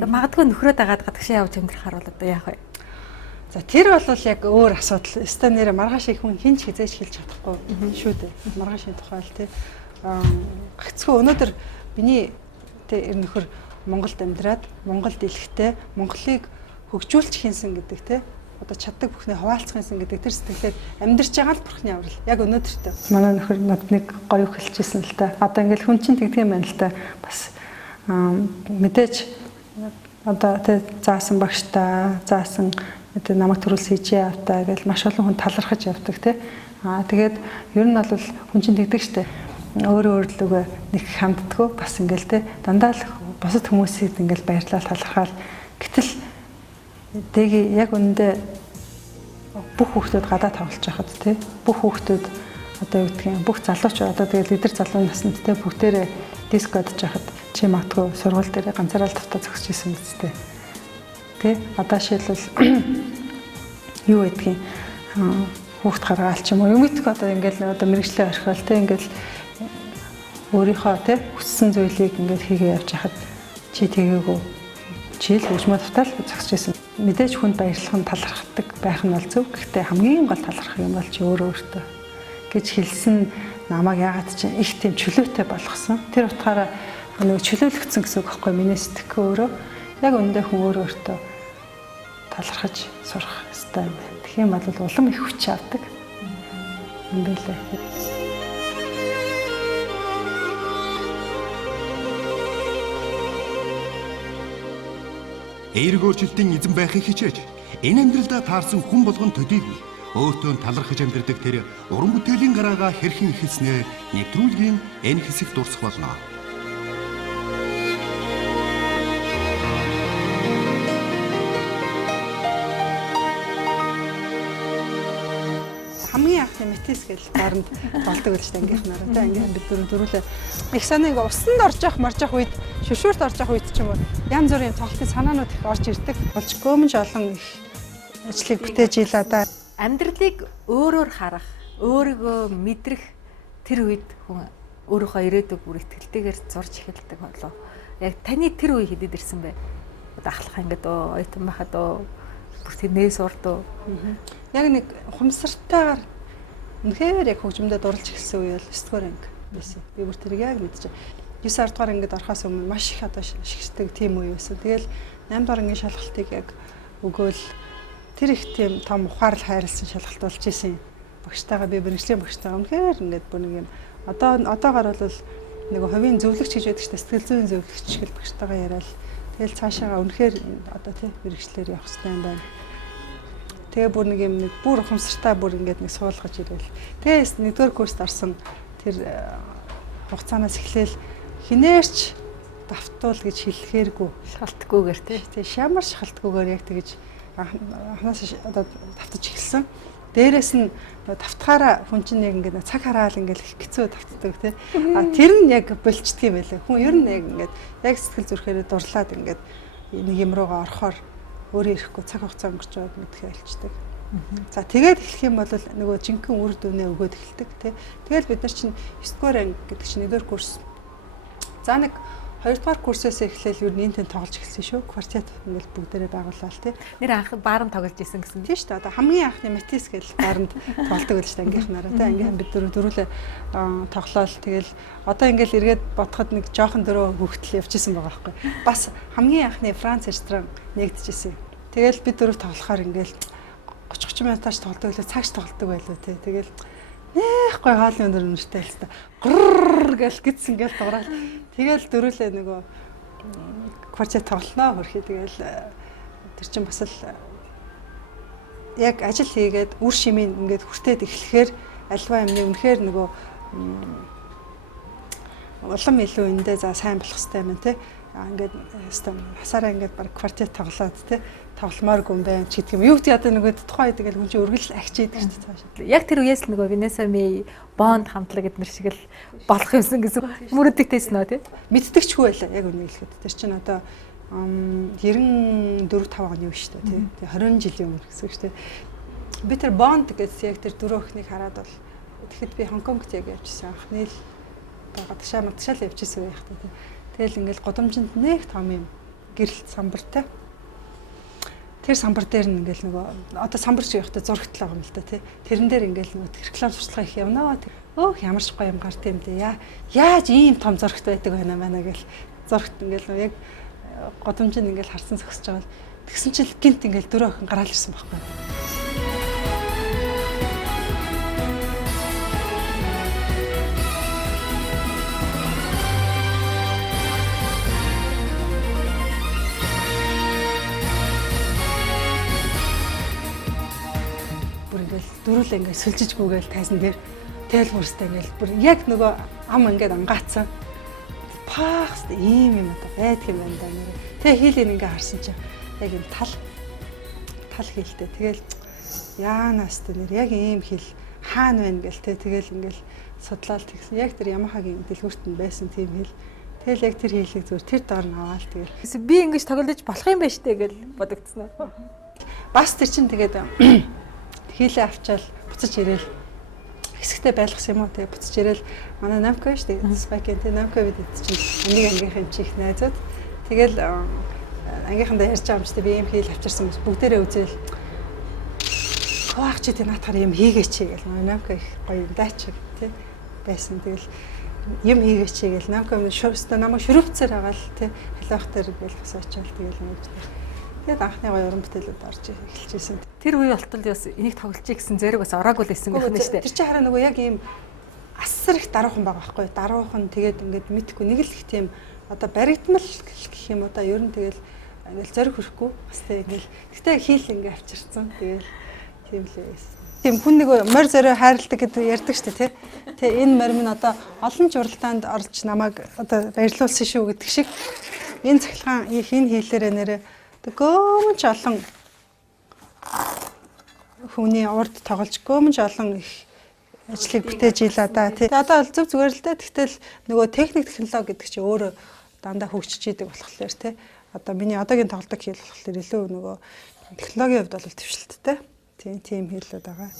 Магадгүй нөхрөө дагаад гадагшаа явж амьдрахаар бол одоо яах вэ? За тэр бол яг өөр асуудал. Өстой нэр маргааш их хүн хинч хизээж хэлж чадахгүй шүү дээ. Маргаашийн тухай л тий. Гацгүй өнөөдөр миний тэр нөхөр Монголд амьдраад Монгол дэлхтэй Монголыг хөгжүүлж хийнсэн гэдэг тий. Одоо чаддаг бүхнээ хуваалцах юмсан гэдэг тэр сэтгэлээр амьдарч байгаа л бурхны аврал. Яг өнөөдөртөө. Манай нөхөр над нэг гоё хэлчихсэн л та. Одоо ингээл хүн чинь тэгдэг юм байна л та. Бас мэдээж одоо тэ заасан багштай, заасан одоо намайг төрүүлсэн хийжээ автаа гэж маш олон хүн талархаж явдаг тий. Тэгээд ер нь бол хүн чинь тэгдэг штэ. Өөрөө өөрлөгөө нэг ханддаггүй бас ингээл тий. Дандаа л бусад хүмүүсийг ингээл баярлал талархаал. Гэтэл Тэги яг үндэ бүх хүүхдүүд гадаад тоглож байхад тий бүх хүүхдүүд одоо юу гэдгийг бүх залуучууд одоо тэгэл эдэр залуу наснд тий бүгдээрээ дискод жахад чи магадгүй сургууль дээр ганцаараа л тавтаа зогсож исэн үстэй тий одоо шилбэл юу гэдгийг хүүхд гаргаал ч юм уу юм идэх одоо ингээл одоо мэрэгчлээ орхиол тий ингээл өөрийнхөө тий хүссэн зүйлийг ингээл хийгээ явж хахад чи тэгээгүй чи л хөгжмөө тавтаал зогсож исэн мэдээж хүнд баярлах нь талархдаг байх нь бол зөв. Гэхдээ хамгийн гол талархах юм бол чи өөртөө гэж хэлсэн намайг яагаад ч их тийм чөлөөтэй болгосон. Тэр утгаараа нэг чөлөөлөгдсөн гэсэн үг байхгүй миний сэтгэх өөрөө яг өндөө хүн өөртөө талархаж сурах хэрэгтэй юм байна. Тэгэх юм бол улам их хүч авдаг юм билээ. Эерэг өөрчлөлтийн эзэн байхыг хичээж энэ амьдралдаа таарсан хүн болгон төдийгүй өөртөө талархаж амьдардаг тэр уран бүтээлийн гараагаа хэрхэн ихэлснээ нэвтрүүлгийн энэ хэсэгт дурсах болно. Хамгийн анхны метис гэж гаранд болдог гэж ангийнхнаар тэ ангийнхан бид дөрвөлээ их санаа ингээ усанд орж явах марж явах үед шүшүүрт орж явах үед ч юм уу янз бүрийн тоглолтын санаанууд их орж ирдэг болж гөмж олон их ажлыг бүтээж ийлээ да. Амьдралыг өөрөөр харах, өөрийгөө мэдрэх тэр үед хүн өөрийнхөө ирээдүйг бүр итгэлтэйгээр зурж эхэлдэг болов. Яг таны тэр үе хэдэд ирсэн бэ? Ахлах ингээд ойтон байхад бүр тэрнээс урд. Яг нэг ухамсартайгаар үнэхээр яг хөгжмөдөө дурлж эхэлсэн үе бол 9 дугаар анги байсан. Би бүр тэрийг яг мэдчихэв. 9 дугаар ангид орохоос өмнө маш их одоо шигшдэг тийм үе байсан. Тэгэл 8 дугаар ангийн шалгалтыг яг өгөөл тэр их тийм том ухаарл хайрлсан шалгалт болж исэн. Багштайгаа би мэрэгжлийн багштайгаа үнэхээр ингээд бүр нэг юм одоогоор бол нөгөө хувийн зөвлөгч гэж байдаг шүү дээ. Сэтгэл зүйн зөвлөгч гэл багштайгаа яриад тэгэл цаашаа үнэхээр одоо тий мэрэгчлэр явах хэрэгтэй юм байна. Тэгээ бүр нэг юм нэг бүр ухамсартай бүр ингээд нэг суулгаж ирээл. Тэгээс нэгдүгээр курст орсон тэр хугацаанаас эхлээл хинээрч давтуул гэж хэлэхээргүй шалтгүйгээр тий шамар шалтгүйгээр яг тэгэж анханаас одоо давтаж эхэлсэн. Дээрээс нь давтахаараа хүн чинь яг ингээд цаг хараал ингээд хэцүү давтдаг тий. Тэр нь яг болчдөг юм байлаа. Хүн ер нь яг ингээд яг сэтгэл зүрхээрээ дурлаад ингээд нэг юм руугаа орохоор өөрөө ирэхгүй цаг хугацаа өнгөрч байгаад мэдхээ болчдөг. За тэгээд эхлэх юм бол нөгөө жинхэнэ үр дүнээ өгөөд эхэлдэг тий. Тэгэл бид нар чинь 9 дугаар анги гэдэг чинь 1-р курс. За нэг 2-р курсээс эхлээл ер нь энэ тоглож эхэлсэн шүү. Квартет ингээл бүгдээрээ байгууллаа тий. Нэр анх баарн тоглож исэн гэсэн тийм шүү дээ. Одоо хамгийн анхны Матис гэл баарнд тоглодог байл шүү дээ ангийнхнаараа тий. Ангийнхан бид дөрүлээ тоглоол тэгэл одоо ингээл эргээд бодоход нэг жоохон дөрөв хөвгтөл явж исэн байгаа байхгүй. Бас хамгийн анхны Франц ресторан нэгдэжсэн. Тэгэл бид дөрөв тоглохоор ингээл 30 минутаач тоглодог байлаа цагч тоглодог байлаа тий. Тэгэл гой хаалны өндөр нэртэй л та грррр гэл гитсэн гэл дуурал. Тэгэл дөрүлээ нөгөө квартет тоглоно хөрхий тэгэл тэр чинь бас л яг ажил хийгээд үр шимийн ингээд хүртээд эхлэхээр альва юмны үнэхээр нөгөө улам илүү эндээ за сайн болох хэрэгтэй юм те. Ингээд хасаараа ингээд баг квартет тоглоод те тогломооргүй юм байна ч гэдэг юм. Юу гэдэг одоо нөгөө тухайн үед ингээд хүн чинь өргөл ахичээд шүү дээ цаашаа. Яг тэр үеэс л нөгөө Венеса Мэй Бонд хамтлаг эднэр шиг л болох юмсан гэсэн мөрөдөгтэйсэн нөө тий. Мэддэгчгүй байлаа яг үнэ хэлэхэд. Тэр чинь одоо 94 5 оны үе шүү дээ тий. 20 жилийн өмнө гэсэн үг шүү дээ. Би тэр Бонд гэсэн яг тэр дөрөв өхнийг хараад бол тэгэхэд би Хонконгт яг явжсэн анхны л гадагшаал явжсэн байх тий. Тэгэл ингээл годомжинд нэг том юм гэрэлт самбартай. Тэр самбар дээр нь ингээл нөгөө одоо самбарч явахдаа зурагт л байгаа юм л да тий. Тэрэн дээр ингээл нөгөө реклам сурчлага их явнаа. Өөх ямар ч гоё юм гарт юм дээ. Яаж ийм том зурагт байдаг байна маа гэл зурагт ингээл нөгөө яг годомжинд ингээл харсан зогсож байгаа л тэгсэн чинь гинт ингээл дөрөв охин гараал ирсэн байхгүй. Дөрүлээ ингээд сүлжиж гүгээл тайсан дээр тэл бүрстэй ингээд бүр яг нөгөө ам ингээд ангаацсан. Паахс ийм юм одоо байдаг юм байна да нэр. Тэгээ хийлийг ингээд харсан чинь яг юм тал хийлтэй. Тэгэл яанаас тэ нэр яг ийм хэл хаана байна гээл тэ тэгэл ингээд судлаад тэгсэн. Яг тэр Ямахагийн дэлгүүрт нь байсан тийм хэл. Тэгэл яг тэр хийлийг зүгээр тэр доор нь аваад тэгэл. Би ингэж тоглож болох юм байна штэ гэл бодогдсон. Бас тэр чин тэгээд хийлээ авчаал буцаж ирээл хэсэгтээ байлгасан юм уу те буцаж ирээл манай Намко шүү дээ спайкэн те Намко бид чинь ангийнхын чих найзууд тэгэл ангийнхандаа ярьж байгаа юм чи би юм хийл авчирсан бас бүгдээрээ үзээл коах чи те наатахаар юм хийгээч гэл Намко их гоё юм даач те байсан тэгэл юм хийгээч гэл Намко шүүстэ намайг шүрвцээр байгаа л те халиах дээр гэл бас очиал тэгэл нэг тэгээд анхны гоё уран бүтээлүүд орж эхэлжсэн. Тэр үе болтол бас энийг тоглолцъя гэсэн зэрэг бас ороогүй л байсан байх нь шүү дээ. Тэр чинь хараа нөгөө яг ийм асар их даруухан байгаа байхгүй. Даруухан тэгээд ингээд мэдхгүй нэг л их тийм одоо баригдмал гэх юм уу да ер нь тэгэл ингээл зориг хөрөхгүй бас тэгээд гэхдээ хийл ингээ авчирсан. Тэгэл тийм л байсан. Тийм хүн нэг морь зорио хайрладаг гэдэг ярьдаг шүү дээ тий. Энэ морь минь одоо олон журалтаанд орж намайг одоо баярлуулсан шүү гэдэг шиг энэ цахилгаан энэ хийлээрээ нэрээ гөөмж олон хүний урд тоглож гөөмж олон их ажлыг бүтээж ийлээ да тий. Одоо бол зүгээр л дээ. Тэгтэл нөгөө техник технологи гэдэг чинь өөрөө дандаа хөгжиж идэг болохоор тий. Одоо миний одоогийн тоглодог хэл болохоор илүү нөгөө технологийн хувьд бол төвшөлттэй. Тийм хэлүүд байгаа.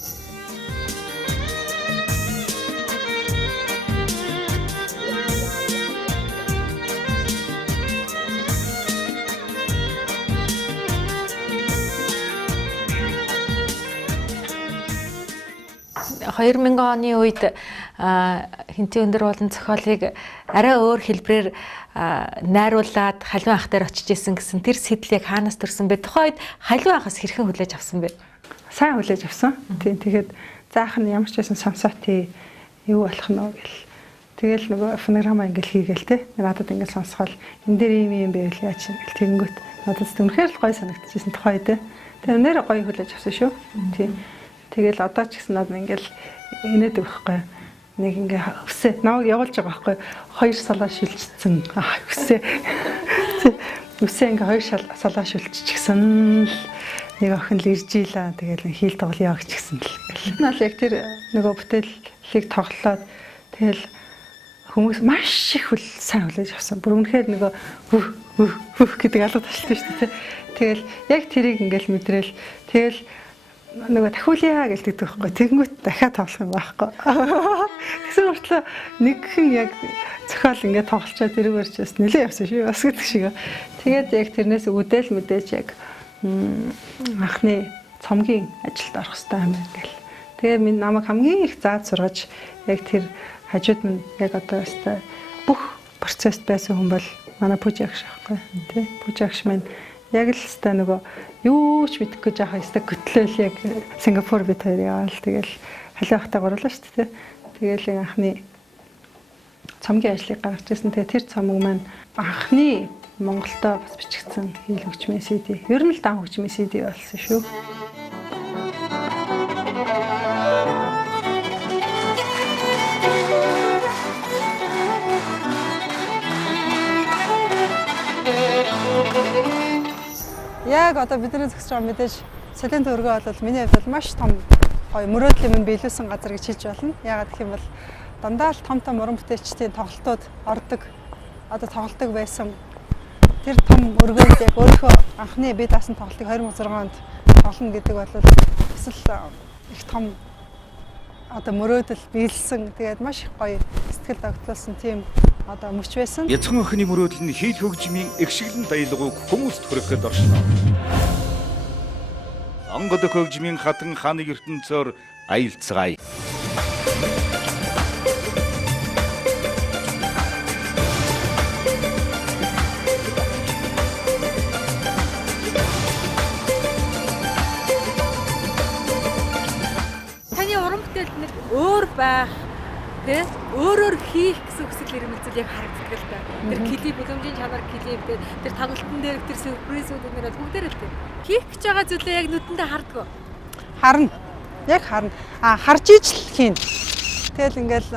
А 2000 оны үед Хинтээ өндөр болон зохиолыг арай өөр хэлбэрээр найруулад халиун ах дээр очиж исэн гэсэн тэр сэтэл яг хаанаас төрсөн бэ? Тухайн үед халиун ахаас хэрхэн хүлээж авсан бэ? Сайн хүлээж авсан. Тийм тэгээд заах нь ямар ч байсан сонсоотий юу болох нь гэл. Тэгэл нөгөө фонограмма ингээл хийгээл те. Надад ингээл сонсгол энэ дээр юм байвал яаж ингээл тэгэнгүүт надад үнэхээр л гоё санагдчихсэн тухай те. Тэр нэр гоё хүлээж авсан шүү. Тийм. Тэгэл одоо ч гэсэн надад ингээл инээдэг байхгүй. Нэг ингээ өсөө намайг явуулж байгаа байхгүй. 2 салаа шилжчихсэн. Өсөө ингээ 2 салаа шилжчихсэн л нэг охин л ирж ийлаа. Тэгэл хийл тоглоё гэж гисэн л. Энэ бол яг тэр нөгөө бүтээлийг тоглоод тэгэл хүмүүс маш их сайн хүлээж авсан. Бүр үнэхээр нөгөө гэдэг алга ташлаа шүү дээ. Тэгэл яг тэрийг ингээл мэдрээл тэгэл нөгөө дахиулъя гэлдэг байхгүй. Тэгэнгүүт дахиад тоглох юм байхгүй. Тэгсэн мөртлөө нэгхэн яг зохиол ингээд тоглолцоо тэрүүгээр ч бас нэлээд явсан шүү. Бас гэдэг шиг. Тэгээд яг тэрнээс үдэл мэдээж яг анхны цомгийн ажилд орох хэрэгтэй юм гэл. Тэгээ минь намайг хамгийн их зааж сургаж яг тэр хажууд минь яг одоо өстой бүх процесст байсан хүн бол манай Пужагш аахгүй тий. Пужагш минь яг л өстой нөгөө юу ч мэдэхгүй жаахан өстой хөтлөөл яг Сингапур бид хоёр яваал тэгэл халиахтай гурлаа шүү дээ. Тэгэл анхны цомгийн ажлыг гаргаж ирсэн. Тэгээ тэр цомог маань анхны Монголдо бас бичигдсэн хийл хөгжмийн CD. Ер нь л дан хөгжмийн CD болсон шүү. Яг одоо бидний зогсож байгаа мэдээж Салент өргөө бол миний хувьд бол маш том гоё мөрөөдлийн минь биелүүлсэн газар гэж хэлж болно. Яагаад гэх юм бол дандаа л том уран бүтээлчдийн тоглолтууд ордог. Одоо тоглолтог байсан. Тэр том өргөөд яг өөрөө анхны би даасан тоглолтыг 2006 онд тоглоно гэдэг бол бас л их том одоо мөрөөдөл биелсэн. Тэгээд маш их гоё сэтгэл тогтолсон тийм одоо мөч байсан. Яцхан охины мөрөөдөл нь хийл хөгжмийн эгшиглэн даялгыг хүмүүст хүрэхэд оршно. Онгод хөгжмийн хатан хааны ертөнцөөр аялцгаая. Таны уран бүтээлд нэг өөр байх тий өөрөөр хийх гэсэн хүсэл эрмэлзэл яг харагддаг л да. Тэр клип бүлэмжийн чанар клип тэр тоглолтын дээр тэр сюрпризүүд нэрэл бүгдээр л тий. Хийх гэж байгаа зүйлээ яг нүдэндээ харддаг. Харна. Яг харна. Харж ижил хийн. Тэгэл ингээл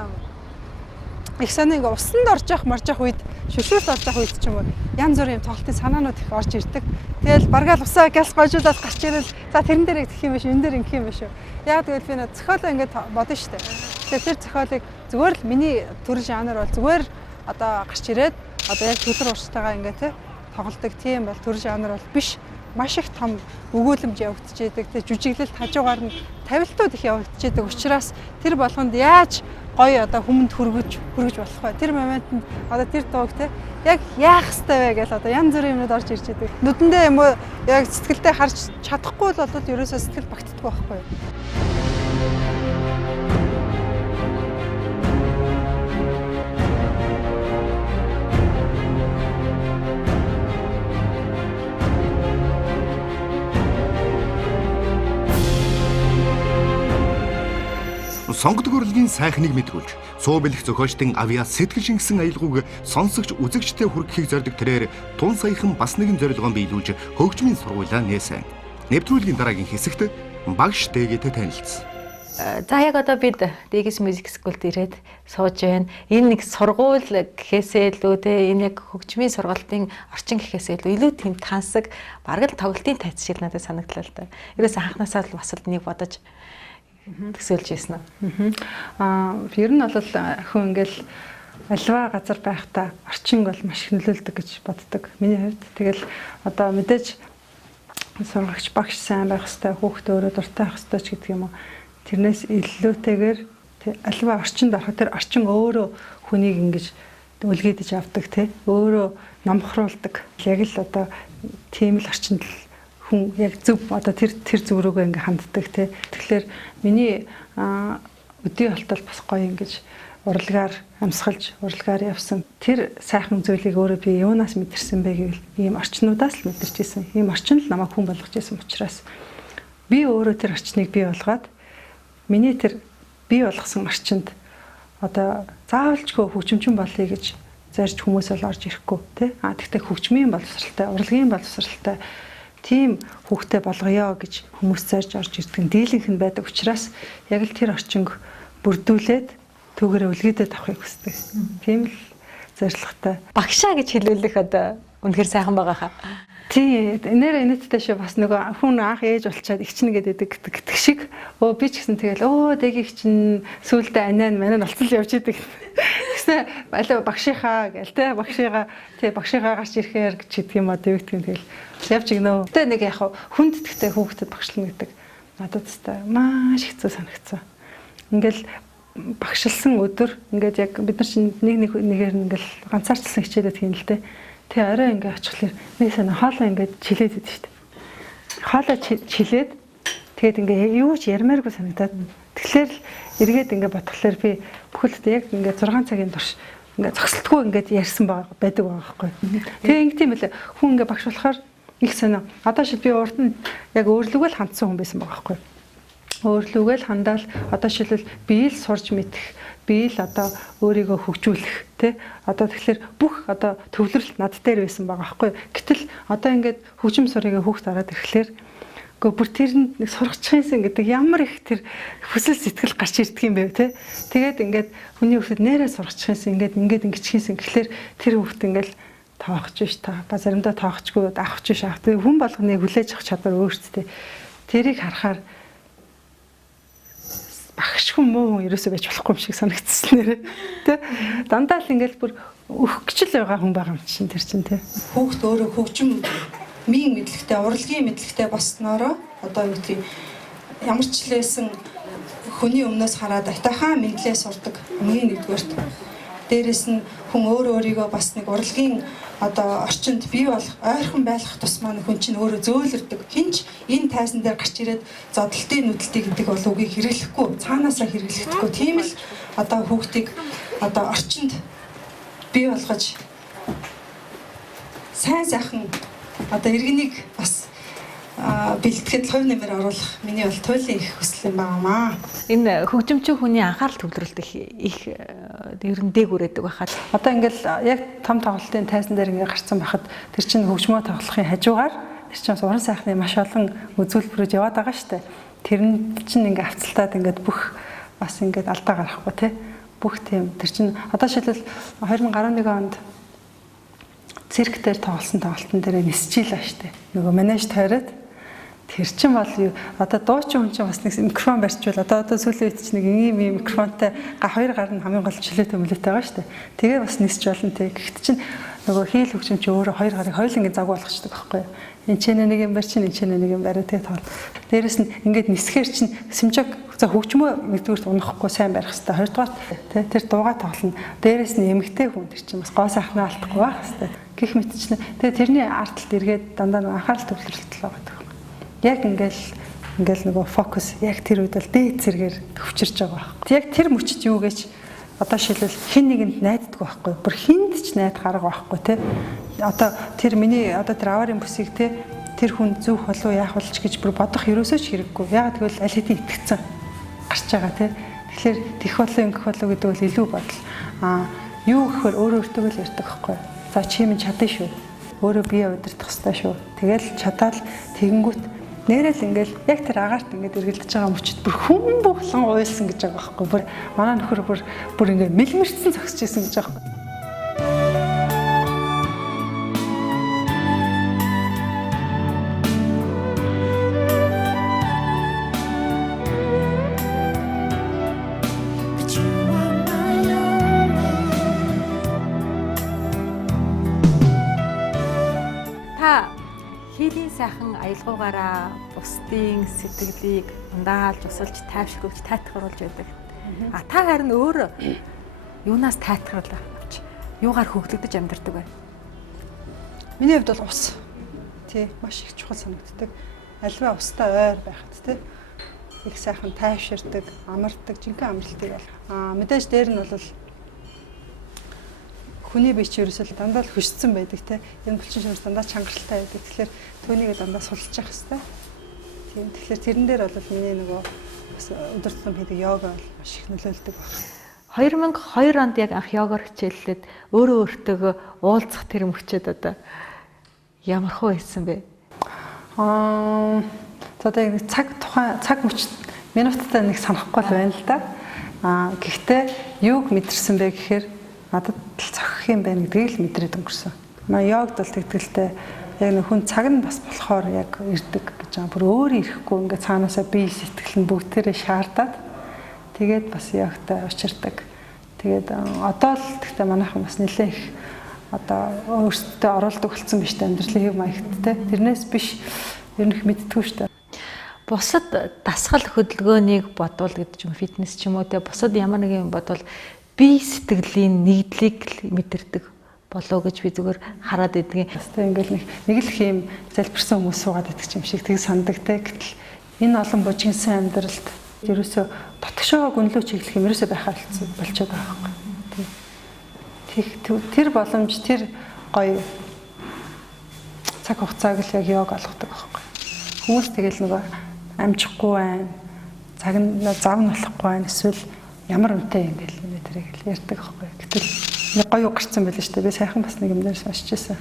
их саныг усанд орж марж явах үед шүшүүрт орж явах үед ч юм уу янз бүрийн тоглолтын санаанууд их орж ирдэг. Тэгэл баргаал усаа гялс гожуулаад гарч ирэл за тэрэн дээр гэх юм биш энэ дээр ингэх юм биш үү. Яг тэгэл би нэ зохиолоо ингээд бодно штэ. Тэгэхээр тэр зохиолыг зүгээр л миний төр жанр бол зүгээр одоо гарч ирээд одоо яг төлөр урчтайгаа ингээд те тоглолдог тийм бол төр жанр бол биш. Маш их том өгүүлэмж явагдчихэдэг. Тэг жүжиглэлт хажуугаар нь тавилтууд их явагдчихэдэг. Учираас тэр болгонд яаж гоё одоо хүмүүнд хүргэж болох вэ? Тэр моментод одоо тэр дууг те яг яах ёстой вэ гэж одоо янз бүрийн юмнууд орж ирж байдаг. Нүдэндээ юм уу яг сэтгэлдээ харж чадахгүй л болоод ерөөсөө сэтгэл багтдаг байхгүй юу? Сонгодог урлагийн сайхныг мэдгүүлж, суу бэлэх зохиолчдын авьяас сэтгэл шингэсэн аялгауг сонсогч үзэгчтэй хүргэхийг зорддог тэрээр тун саяхан бас нэгэн зорилгоон биелүүлж хөгжмийн сургуулаа нээсэн. Нэвтрүүлгийн дараагийн хэсэгт багш Дэгэтэй танилцсан. За яг одоо бид Дэгэс Music School-д ирээд сууж байна. Энэ нэг сургууль гэхээсээ илүү те энэ яг хөгжмийн сургалтын орчин гэхээсээ илүү тийм тансаг бараг л тоглолтын тайц шиг надад санагдлаа л да. Ерөөсө анханасаа л бас л нэг бодож төсөөлж ийсэн үү? Ер нь бол хүн ингээл альва газар байхдаа орчин бол маш их нөлөөлдөг гэж боддог. Миний хувьд тэгэл одоо мэдээж сургагч багш сайн байх хэрэгтэй, хүүхд өөрөө дуртай байх хэрэгтэй ч гэдэг юм уу. Тэрнээс илүүтэйгээр альва орчинд ороход тэр орчин өөрөө хүнийг ингэж үлгээдэж авдаг тий. Өөрөө номхруулдаг. Яг л одоо тийм л орчинд хүн яг зөв одоо тэр зөв рүүгээ ингээ ханддаг тий. Тэгэхээр миний өдий болтол бас гоё ингэж урлагаар амсгалж урлагаар явсан. Тэр сайхан зүйлийг өөрөө би юунаас мэдэрсэн бэ гэвэл ийм орчнуудаас л мэдэрч ирсэн. Ийм орчин л намайг хүн болгож ирсэн учраас би өөрөө тэр орчныг бий болгоод миний тэр бий болгосон орчинд одоо заавалчгүй хөгжимчин болъё гэж зарж хүмүүс бол орж ирэхгүй тий. Тэгтээ хөгжмийн боловсралтай, урлагийн боловсралтай тийм хүүхдээ болгоё гэж хүмүүс зарж орж ирдэг. Дийлэнх нь байдаг учраас яг л тэр орчинг бүрдүүлээд түүгээрээ үлгээдээд авахыг хүсдэг. Тийм л зорилготой. Багшаа гэж хэлүүлэх одоо үнэхээр сайхан байгаа хаа. Тий, нэр энэттэй шүү бас нөгөө хүн анх ээж болчаад игчнэ гэдэг гэх шиг би ч гэсэн тэгэл дэгийг чинь сүулдэ анаа манаа олцол явж идэг. Тэгсэн аль багшийнхаа гээл те багшийнхаа гарч ирэхээр гэж хэлдэг юм аа дэвгдэг тэгэл явж игнөө. Тэ нэг яг хүндэтгтэй хүүхдэд багшлна гэдэг надад тест маш хэцүү санагцсан. Ингээл багшилсан өдөр ингээд яг бид нар чинь нэгээр ингээл ганцаарчлсан хичээлээд хийн л те. Тэгээ орой ингээ очихлаар нэг санаа хоолоо ингээ чилээд идэв шүү дээ. Хоолоо чилээд тэгээд ингээ юу ч ярмааргүй санагдаад тэгэхээр л эргээд ингээ бодглохлоор би бүхэлдээ яг ингээ 6 цагийн турш ингээ зогсолтгүй ингээ ярьсан байдаг байхгүй. Тэгээ ингээ тийм үлээ хүн ингээ багш болохоор их санаа. Одоо шил би урд нь яг өөрлөгөө л хандсан хүн байсан байгаа байхгүй. Өөрлөгөө л хандаал одоо шилбэл би л сурж мэдэх, би л одоо өөрийгөө хөгжүүлэх тий. Одоо тэгэхээр бүх одоо төвлөрөлт над дээр байсан байгаа байхгүй. Гэтэл одоо ингээд хөгжим сурыг хүүхд ороод ирэхлээр үгүй бүр тэрэнд нэг сургачихсан гэдэг ямар их тэр хүсэл сэтгэл гарч ирдэг юм бэ тий. Тэгээд ингээд хүний хүүхдэд нэрээ сургачихсан ингээд ингэчихсэн гэхлээр тэр хүүхд ингээд тоохч биш та заримдаа тоохчгүй авахч биш авах. Хүн болгоныг хүлээж авах чадвар өөртөө тэрийг харахаар багш хүн муу хүн ерөөсөө байж болохгүй юм шиг санагдсан нэрээ тий. Дандаа л ингээл бүр өөх гэж л байгаа хүн байгаа юм чинь тэр чинь тий. Хүүхд өөрөө хөгжим мийн мэдлэгтэй, урлагийн мэдлэгтэй болсноороо одоо юу гэдэг ямар ч лээсэн хүний өмнөөс хараад атайхан мэдлээ сурдаг. Хамгийн нэгдүгээрт дээрэс нь хүн өөрийгөө бас нэг урлагийн одоо орчинд бий болох ойрхон байх тусмаа хүн чинь өөрөө зөөлөрдөг. Хинч энэ тайзан дээр гарч ирээд зодтолтын нүдэлтийг гэдэг бол үгийг хэрэглэхгүй, цаанаасаа хэрэглэхгүй. Тийм л одоо хүүхдийг одоо орчинд бий болгож сайн сайхан одоо иргэнийг бас бэлтгэхэд хувь нэмэр оруулах миний бол туйлын их хүсэл юм байнамаа. Энэ хөгжимчин хүний анхаарал төвлөрөлт их ер нь дээгүүрээдэг байхад одоо ингээл яг том тоглолтын тайзан дээр ингээ гарцсан байхад тэр чинь хөгжмөө тоглохын хажуугаар тэр чинь уран сайхны маш олон үзүүлбэрүүд яваад байгаа штэ. Тэрэнд чинь ингээ авцалтаад ингээд бүх бас ингээд алдаа гарахгүй те. Бүх тийм тэр чинь одоо шилбэл 2011 онд цирк дээр тоглосон тоглолтын дээр нисчихлээ штэ. Нөгөө манеж тойроод тэр чин бол одоо дуучин хүн чинь бас нэг микрофон барьчвал одоо сүүлийн үед чинь нэг ийм микрофонтой хоёр гар нь хамгийн гол чөлөөтэй мөлөөтэй байгаа шүү дээ. Тэгээ бас нисч болно те. Гэхдээ чинь нөгөө хийл хөгжим чи өөрөө хоёр гарыг хоёулангийн заг болгочдөг байхгүй юу? Энд ч нэг юм барь чинь, энэ ч нэг юм бариа тэгээ тоол. Дээрэс нь ингээд нисэхэр чинь симжиг за хөгжмөө нэгдүгürt унахгүй сайн барих хэрэгтэй. Хоёрдугаар те тэр дуугаа тоглоно. Дээрэс нь эмгтэй хүн тэр чинь бас гоо сайхнаа алдахгүй байх хэрэгтэй. Гэх мэт чинь тэгээ тэрний арталт эргээд дандаа анхаарал төвлөрөлт л байгаа. Яг ингээл нөгөө фокус яг тэр үед л дээд зэргээр төвчирч байгаа байхгүй. Яг тэр мөчд юу гэж одоо шилбэл хин нэгэнд найддаг байхгүй. Бүр хинд ч найд гарга байхгүй те. Одоо тэр миний одоо тэр аварын бүсийг те тэр хүн зөвх болов яах болж гэж бүр бодох ерөөсөө ч хэрэггүй. Яг тэгвэл аль хэдийн итгэцэн гарч байгаа те. Тэгэхээр тэх болов ингэх болов гэдэг бол илүү бодол. Юу гэхээр өөртөө л ярьдаг байхгүй. За чи минь чадна шүү. Өөрөө бие удирдах хэрэгтэй шүү. Тэгэл чадаал тэгэнгүүт нэрэл ингээл яг тэр агаарт ингээд эргэлдэж байгаа мөчд бүр хүн бүхлэн уйлсан гэж байгаа байхгүй. Бүр манай нөхөр бүр ингээд мэлмэрцэн зогсож исэн гэж байгаа байхгүй. Хийлийн сайхан аялгаугаараа бусдын сэтгэлийг ундаалж, усалж, тайвшруулж, тайтгаруулж байдаг. Та харин өөр юунаас тайтгаруулах гэж юугаар хөглөгдөж амьдардаг вэ? Миний хувьд бол ус. Тий, маш их чухал санагддаг. Альва устай ойр байхад тий их сайхан тайвширдаг, амардаг, жинхэнэ амралтыг бол мэдээж дээр нь бол хүний бие ч ерөөсөө дандаа л хөшцсөн байдаг те. Энэ булчин шимс дандаа чангаралтай байдаг. Тэгэхээр түүнийг дандаа сулж явах хэрэгтэй. Тийм. Тэгэхээр тэрэн дээр бол миний нөгөө бас өдөр тутам хийдэг йога бол маш их нөлөөлдөг байна. 2002 онд яг анх йогоор хичээллээд өөрөө өөртөө уулзах тэр мөчөд одоо ямар хөө байсан бэ? Одоо яг цаг мөч минуттай нэг санахгүй л байна л да. Гэхдээ юуг мэдэрсэн бэ гэхээр надад л зохих юм байна гэдгийг л мэдрээд өнгөрсөн. Йогд бол тэгтгэлтэй яг нэг хүн цаг нь бас болохоор яг ирдэг гэж байгаа. Бүр өөр ирэхгүй ингээд цаанаасаа бие сэтгэл нь бүгдээрээ шаардаад тэгээд бас йогтай учирдаг. Тэгээд одоо л тэгтээ манайхан бас нэлээ их одоо өөрсдөө оруулдаг болсон биш тэ амьдралын хэв маягт тэ. Тэрнээс биш ер нь их мэдтгүү шүү дээ. Бусад дасгал хөдөлгөөнийг бодвол гэдэг юм фитнес ч юм уу те бусад ямар нэг юм бодвол бие сэтгэлийн нэгдлийг мэдэрдэг болоо гэж би зүгээр хараад идэгin. Хэвээ ингээл нэг л хэм залбирсан хүмүүс суугаад идэх юм шиг тийг сандаг те. Гэтэл энэ олон бужигсан амьдралд ерөөсө дотгошоо гүнлөө чиглэх юм ерөөсө байхаар болчиход байгаа байхгүй. Тэр боломж тэр гоё цаг хугацааг л яг йог олгодог байхгүй. Хүмүүс тэгэл нөгөө амжихгүй байна. Цаг нь зав нь болохгүй байна. Эсвэл ямар үнэтэй юм гээл нэ тэрийг л ярьдаг байхгүй. Гэтэл нэг гоё гарцсан байл шүү дээ. Би сайхан бас нэг юм дээр сонсчихсан.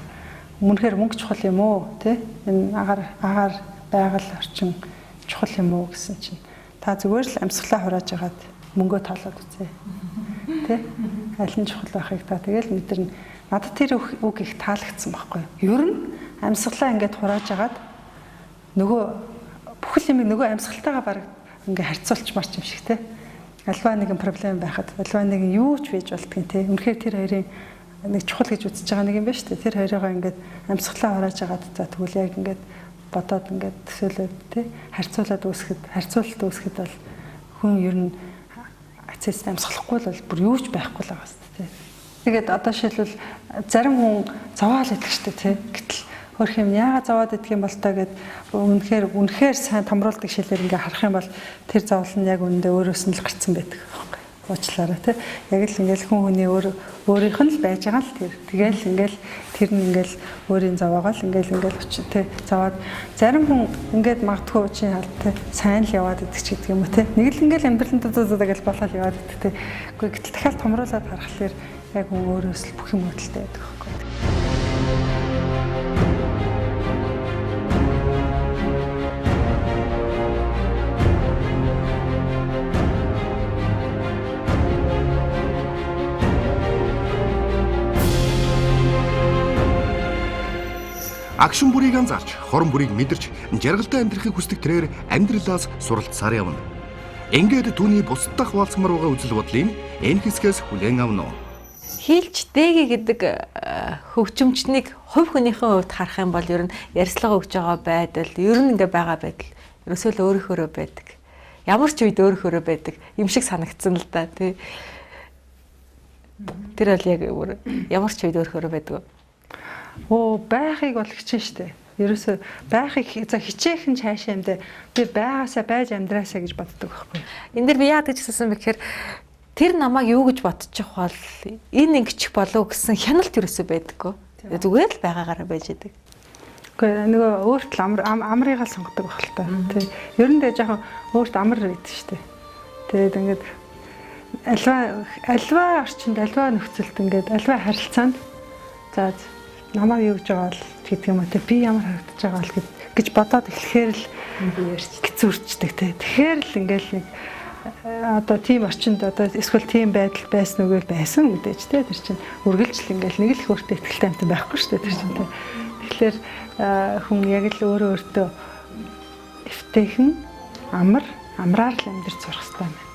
Өмнөхөр мөнгө чухал юм уу те? Энэ агаар байгаль орчин чухал юм уу гэсэн чинь та зүгээр л амьсгалаа хурааж агаад мөнгөө тоолоод үзье. Тэ? Аль нь чухал байхыг та тэгэл мэдэрнэ. Надад тэр үг их таалагдсан байхгүй. Ер нь амьсгалаа ингээд хурааж агаад нөгөө бүхэл юм нөгөө амьсгалтайгаа баг ингээ харьцуулчмарч юм шиг те. Альва нэгэн проблем байхад альва нэгэн юу ч байж болтгийн те. Үнэхээр тэр хоёрын нэг чухал гэж үзэж байгаа нэг юм байна шүү дээ. Тэр хоёроо ингээд амьсгалаа хурааж агаад за тэгвэл яг ингээд бодоод ингээд төсөөлөд те. Харьцуулаад харьцуулалт үүсгэхэд бол хүн ер нь ацэс амьсгалахгүй бол бүр юу ч байхгүй л байгаа шүү дээ. Тэгээд одоо шилбэл зарим хүн зовоол идэх шүү дээ те. Гэтэл хөрх юм яагаад зовоод идэх юм бол таа гэд үнэхээр сайн томруулдаг шилээр ингээ харах юм бол тэр зовлон нь яг үүндээ өөрөөс нь л гарцсан байдаг байхгүй. Уучлаарай те. Яг л ингээл хүн хүний өөрийнх нь л байж байгаа л тэр. Тэгээл ингээл тэр нь ингээл өөрийн зовоогоо л ингээл очив те. Зовоод зарим хүн ингээд магадгүй чинь хал те. Сайн л яваад идэх ч гэдэг юм уу те. Нэг л ингээл амьдралын дуудаа гэж болоод яваад идэх те. Гэхдээ гэтэл дахиад томруулаад харахаар яг хүн өөрөөс л бүх юм хөдөлтэй байдаг байхгүй. Агшин бүрийг анзаарч, хорон бүрийг мэдэрч, жаргалтай амьдрахыг хүсдэг тэрээр амьдралаас суралцсаар явна. Ингээд түүний бусдад хуваалцмаар байгаа үзэл бодлын энэ хэсгээс хүлээн авна. Хийлч дээгээ гэдэг хөгжимчнийг хувь хүнийхээ хувьд харах юм бол ер нь ярьслага өгж байгаа байдал, ер нь ингээ байгаа байдал ерөөсөө л өөрийнхөө байдаг. Ямар ч үед өөрийнхөө байдаг юм шиг санагдсан л да тий. Тэр бол яг ямар ч үед өөрийнхөө байдаг. Байхыг бол хичээн штэ. Ерөөсө байхыг за хичээхэн цаашаа юмдаа би байгаасаа байж амьдраасаа гэж боддог байхгүй. Энд дэр би яа гэж хэлсэн бэ гэхээр тэр намайг юу гэж бодчих бол энэ ингэчих болов гэсэн хяналт ерөөсөө байдаггүй. Зүгээр л байгаагаараа байж идэг. Гэхдээ нөгөө өөрт л амрыгаа л сонгодог байх л та. Тий. Ер нь тэгээ жоохон өөрт амар гэдэг штэ. Тэгээд ингээд альва орчинд альва нөхцөлд ингээд альва харилцаанд за намайг юу гэж байгаа л гэдэг юм уу те би ямар харагдаж байгаа л гэж бодоод эхлэхээр л хэцүүрчдэг те. Тэгэхээр л ингээл нэг одоо тийм орчинд одоо эсвэл тийм байдал байсан үгүй байсан мэдээж те. Тэр чинь үргэлжлэл ингээл нэг л хөөртэй ихтэй амтан байхгүй шүү дээ тэр чинь те. Тэгэхээр хүн яг л өөртөө эвтэйхэн амраар л амьдрч сурах хэрэгтэй юм байна.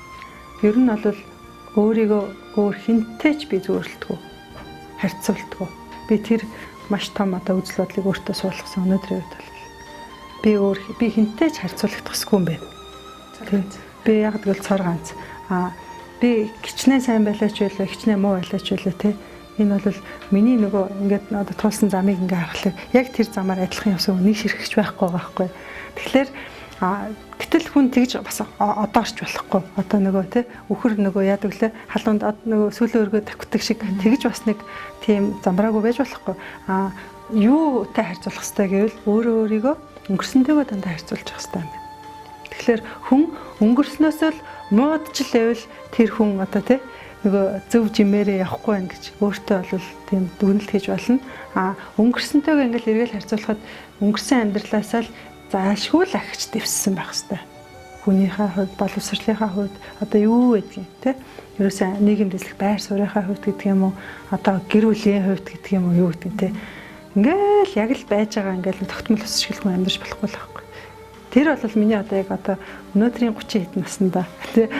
Ер нь бол өөрийгөө өөр хинтэй ч би зөөрлөлтгөө харьцуултгөө. Би тэр маш том одоо үзэл бодлыг өөртөө суулгасан өнөөдрийн үед бол би хинтэй ч харьцуулагдах хэсгүй юм байна. Би яг тэгвэл цор ганц. Би гिचнээ сайн байлаач байлаа, гिचнээ муу байлаач байлаа те. Энэ бол миний нөгөө ингээд одоо туулсан замыг ингээ харахад яг тэр замаар адилхан явсан нэг ширхэгч байхгүй байгаа байхгүй. Тэгэхээр гэтэл хүн тэгж бас одоорч болохгүй. Одоо нөгөө те үхэр нөгөө яадаг лээ халуунд нөгөө сүлээ өргөө тавьдаг шиг тэгж бас нэг тийм замбраагүй байж болохгүй. Юутай харьцуулах хэрэгтэй гэвэл өөрийгөө өнгөрсөнтэйгөө дандаа харьцуулж явах хэрэгтэй юм байна. Тэгэхээр хүн өнгөрснөөс л муудч л байвал тэр хүн одоо те нөгөө зөв жимээрээ явахгүй байх гэж өөртөө бол тийм дүгнэлт хийж болно. Өнгөрсөнтэйгээ ингээл эргэл харьцуулахад өнгөрсөн амьдралаасаа л заашгүй л агч дэвссэн байх хэвээр. Хүнийхээ хувьд, боловсролынхаа хувьд одоо юу гэдгийг те ерөөсөө нийгэм дэслэх байр суурийнхаа хувьд гэдэг юм уу, одоо гэр бүлийн хувьд гэдэг юм уу юу гэдэг те. Ингээл яг л байж байгаа ингээл тогтмол ус шиг хүн амьдарч болохгүй л байхгүй. Тэр бол миний одоо яг одоо өнөөдрийн 30 хэд наснда те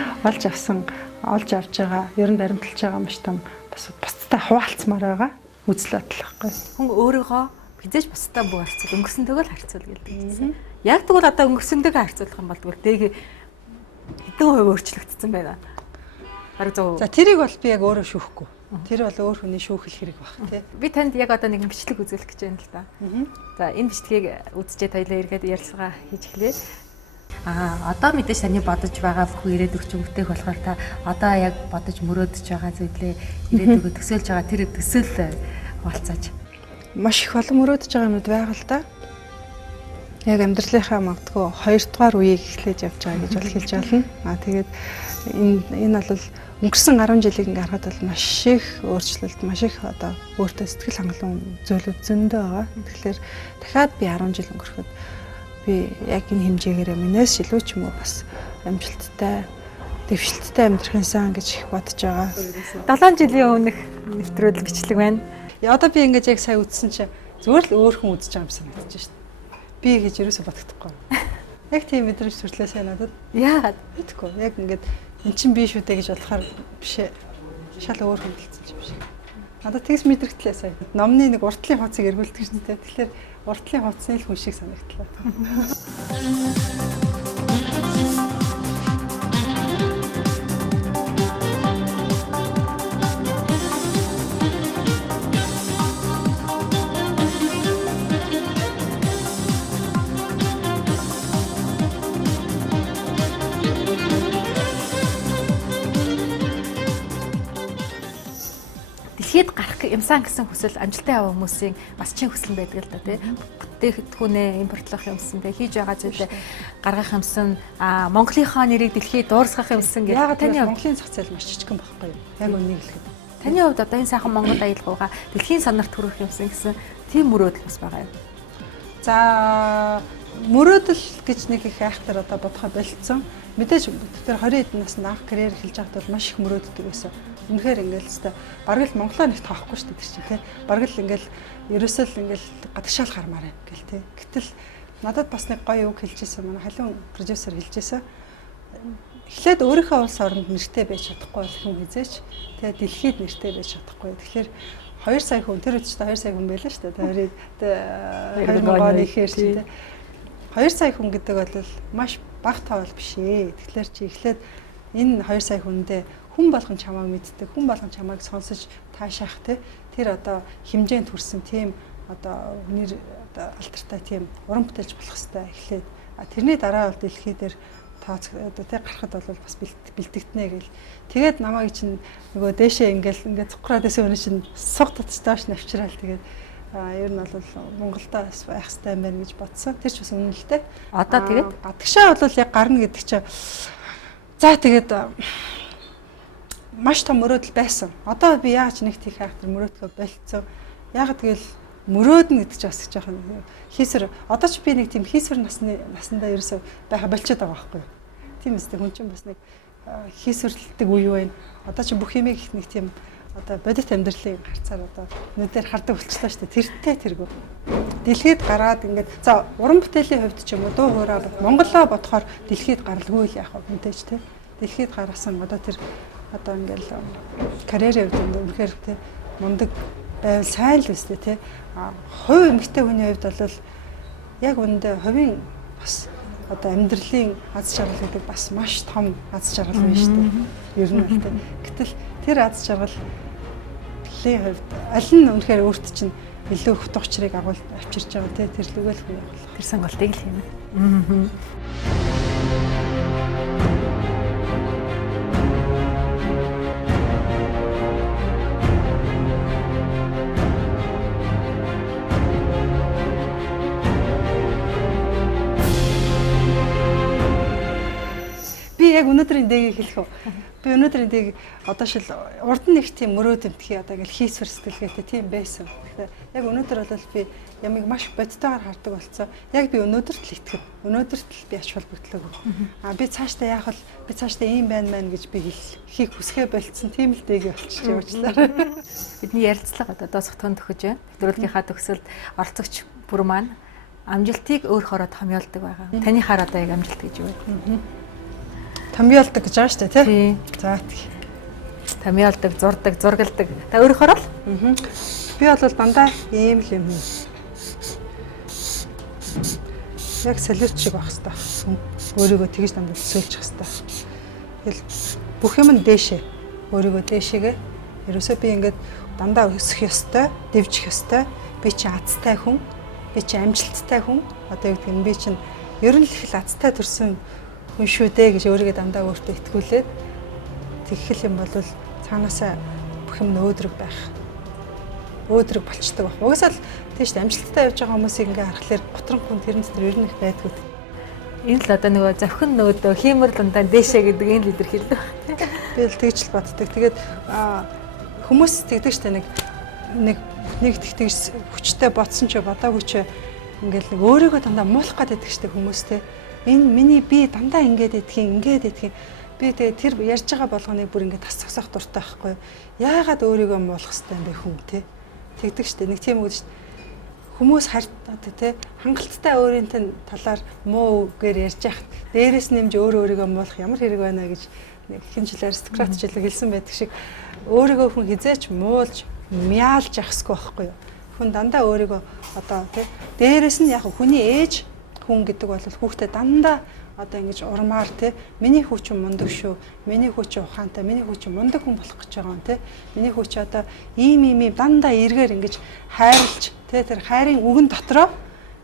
олж авч байгаа, ер нь баримталж байгаа маш том бас бусдтай хуваалцмаар байгаа үзэл бодол байхгүй. Хүн өөрийгөө хизээж бусдаа бүү харьцуул, өнгөрсөнтэйгээ л харьцуул гэдэг юм. Яг тэгвэл одоо өнгөрсөнтэйгээ харьцуулах юм бол тэгвэл дээг хэдэн хувь өөрчлөгдсөн байна. Бараг 100%. За тэрийг бол би яг өөрөө шүүхгүй. Тэр бол өөр хүний шүүхэл хэрэг баг тий. Би танд яг одоо нэгэн бичлэг үзүүлэх гэж байна л да. За энэ бичлэгийг үзчихэд хоёлаа эргээд ярилцлага хийж эхлэе. Одоо мэдээж таны бодож байгаа бүхэн ирээдүг ч өвгтэйх болохоор та одоо яг бодож мөрөөдөж байгаа зүйлээ ирээдүгөө төсөөлж байгаа тэр төсөөл хуваалцаач. Маш их олон мөрөөдөж байгаа юмуд байгаа л да. Яг амьдралынхаа магадгүй 2 дугаар үеийг эхлэж явж байгаа гэж бол хэлж байна. Тэгээд энэ бол өнгөрсөн 10 жилийг ингээ харахад бол маш их өөрчлөлт, маш их одоо өөртөө сэтгэл хангалуун зүйлүүд зөндөө байгаа. Тэгэхээр дахиад би 10 жил өнгөрөхөд би яг энэ хэмжээгээр минээс илүү ч юм уу бас амжилттай, дэвшилттэй амьдрахын сан гэж их бодож байгаа. 7 жилийн өмнөх нэвтрүүлэг бичлэг байна. Одоо би ингээд яг сая үзсэн чинь зүгээр л өөр хүн үзэж байгаа юм санагдаж шээ. Би гэж юусоо бодохдохгүй. Яг тийм мэдрэмж төртлөө сайн надад. Яагаад мэдгүй. Яг ингээд эн чин би шүү дээ гэж болохоор биш ээ. Шал өөр хүн хэлсэн юм шиг. Надад тэгс мэдрэгдлээ сая. Номны нэг уртлын хуудсыг эргүүлдэг шүү дээ. Тэгэхээр уртлын хуудсны л хүн шиг санагдлаа. дэлхийд гарах юмсан гэсэн хүсэл амжилттай яваа хүмүүсийн бас чин хүсэл байдаг л да тий. Бүтээгдэхүүнээ импортлох юмсан тий хийж байгаа зүйлээ гаргах юмсан Монголынхаа нэрийг дэлхийд дуурсгах юмсан гэдэг. Яагаад таны Монголын зах зээл маш жижигхэн байхгүй юу? Яг үнийг хэлэхэд. Таны хувьд одоо энэ сайхан Монгол аялгаугаа дэлхийн санаарт хүргэх юмсан гэсэн тийм мөрөөдөл бас байгаа юм. За мөрөөдөл гэж нэг их айхтар одоо бодохоо болцсон. Мэдээж тэр 20 эдэн наснд анх карьер эхэлж байхад бол маш их мөрөөддөг байсан. Үнэхээр ингээл хэвээр бараг л Монголоо нэг тоохгүй шүү дээ тэр чинь тий. Бараг л ингээл ерөөсөө л ингээл гадагшаал гармаар байна гэл тий. Гэтэл надад бас нэг гоё үг хэлжсэн. Манай халуун продюсер хэлжсэн. Эхлээд өөрийнхөө улс оронд нэртэй байж чадахгүй болох юм хизээч. Тэгээ дэлхийд нэртэй байж чадахгүй. Тэгэхээр 2 сая хүн тэр үед ч 2 сая хүн байлаа шүү дээ. 2000 оны ихээр чи тий. 2 сая хүн гэдэг бол маш бага тоол биш ээ. Тэгэхээр чи эхлээд энэ 2 сая хүндээ хүн болгон чамааг мэддэг, хүн болгон чамааг сонсож таашаах тэр одоо хэмжээнд хүрсэн тийм одоо нэр одоо алтартай тийм уран бүтээлч болох хэвээр эхлээд тэрний дараа бол дэлхий дээр тооц одоо тий гарахад бол бас бэлтгэгднэ гэл. Тэгээд намайг чинь нөгөө дээшээ ингээд цукраад байсан өнө чинь суг татж доош навчраал тэгээд ер нь бол Монголдо бас байх хэрэгтэй юм байна гэж бодсон. Тэр ч бас үнэлтэй. Одоо тэгээд гадагшаа бол яг гарна гэдэг чинь за тэгээд маш том мөрөөдөл байсан. Одоо би яаж нэг тийх хайхтар мөрөөдгөө болцсон. Яг тэгэл мөрөөднө гэдэг чинь бас жоохон хийсвэр. Одоо ч би нэг тийм хийсвэр наснда ерөөсөө байха болчиход байгаа байхгүй юу. Тийм үстэй хүн чинь бас нэг хийсвэрлдэг үе байна. Одоо ч бүх юмыг нэг тийм одоо бодит амьдралын харцаар одоо нүдээр хардаг болчихлоо шүү дээ. Тэртэй тэргүй. Дэлхийд гараад ингээд за уран бүтээлийн хувьд ч юм уу дуу хоороо Монголоо бодохоор дэлхийд гаралгүй л яах вэ мэдээж тий. Дэлхийд гаргасан одоо тэр одоо ингээл карьерийн хувьд үнэхээр тий мундаг байвал сайн л үстэй тий. Хувь эмэгтэй хүний хувьд бол яг үүндээ хувийн бас одоо амьдралын аз жаргал гэдэг бас маш том аз жаргал байна шүү дээ. Ер нь бол тий. Гэтэл тэр аз жаргалын хувьд аль нь үнэхээр өөрт чинь илүү их утга учирыг авчирч байгаа тий. Тэр лүгэл хүү явах. тэр сонголтыг л хийнэ. Би яг өнөөдрийн дэгийг хэлэх үү. Би өнөөдрийн дэг одоо шил урд нь их тийм мөрөөдөлтгий одоо ингээл хийсвэр сэтгэлгээтэй тийм байсан. Тэгэхээр яг өнөөдөр бол би ямиг маш бодтойгоор хардаг болсон. Яг би өнөөдөрт л итгэв. Өнөөдөрт л би ач холбогдлоо. Би цаашдаа яах вэ? Би цаашдаа ийм байна мэн гэж би хийх хүсгээ болцсон. Тийм л дэг болчихж явуулчлаа. Бидний ярилцлага одоо дуусахтун төгөж байна. Нэвтрүүлгийнхаа төгсөлд оролцогч бүр маань амжилтыг өөр хороод томьёолдог байгаа. Таны хаар одоо яг амжилт гэж юу вэ? Томьёолдог гэж байгаа шүү дээ, тий? За тий. Томьёолдог, зурдаг, зургалдаг. Та өөр хорол? Би бол дандаа ийм л юм. Яг солиоч шиг байх хэвээр. Өөрийгөө тэгж дандаа төсөөлчих хэвээр. Тэгэл бүх юм нь дээшээ. Өөрийгөө дээшээгээ. Ерөөсөө би ингээд дандаа өсөх ёстой, дэвжих ёстой. Би чи азтай хүн. Би чи амжилттай хүн. Одоо юу гэдэг нь би чинь ер нь л их азтай төрсэн хүн шүү дээ гэж өөрийгөө дандаа өөртөө итгүүлээд тэгхэл юм бол цаанаасаа бүх юм өөдрөг байх. Өөдрөг болчдөг баг. Угсаал тийш амжилттай явж байгаа хүмүүсийг ингээ харахаар готрон хүн тэрэн дээр ер нь их байдгүй. Энэ л одоо нөгөө завхин нөөдөө хиймэр лундаа дээшээ гэдэг энэ л илэрхийлдэг. Би л тэгж л боддог. Тэгээд хүмүүс тэгдэг штэ нэг тэгж хүчтэй бодсон ч бодоогүй ч ингээл нэг өөрийгөө дандаа муулах гэдэг штэ хүмүүстэй. Энэ миний би дандаа ингээд идэх. Би тэгээ тэр ярьж байгаа болгоныг бүр ингээд тас цогсоох дуртай байхгүй. Яагаад өөрийгөө муулах хэрэгтэй юм бэ хүн те? Тэгдэг штэ. Нэг тийм үг штэ. Хүмүүс харьцаад те хангалттай өөрийнхөө талаар муу үгээр ярьж яхад дээрээс нэмж өөрийгөө муулах ямар хэрэг байна гэж нэг хэн жил аристократ жилэг хэлсэн байдаг шиг өөрийгөө хүн хизээч муулж мяалж яхсгүй байхгүй юу. Хүн дандаа өөрийгөө одоо те дээрээс нь яг хүний ээж хүн гэдэг бол хүүхдэд дандаа одоо ингэж урмаар те миний хүү чинь мундаг шүү. Миний хүү чинь ухаантай, миний хүү чинь мундаг хүн болох гэж байгаа юм те. Миний хүү чинь одоо ийм дандаа эргээр ингэж хайрлж те тэр хайрын үгэн дотроо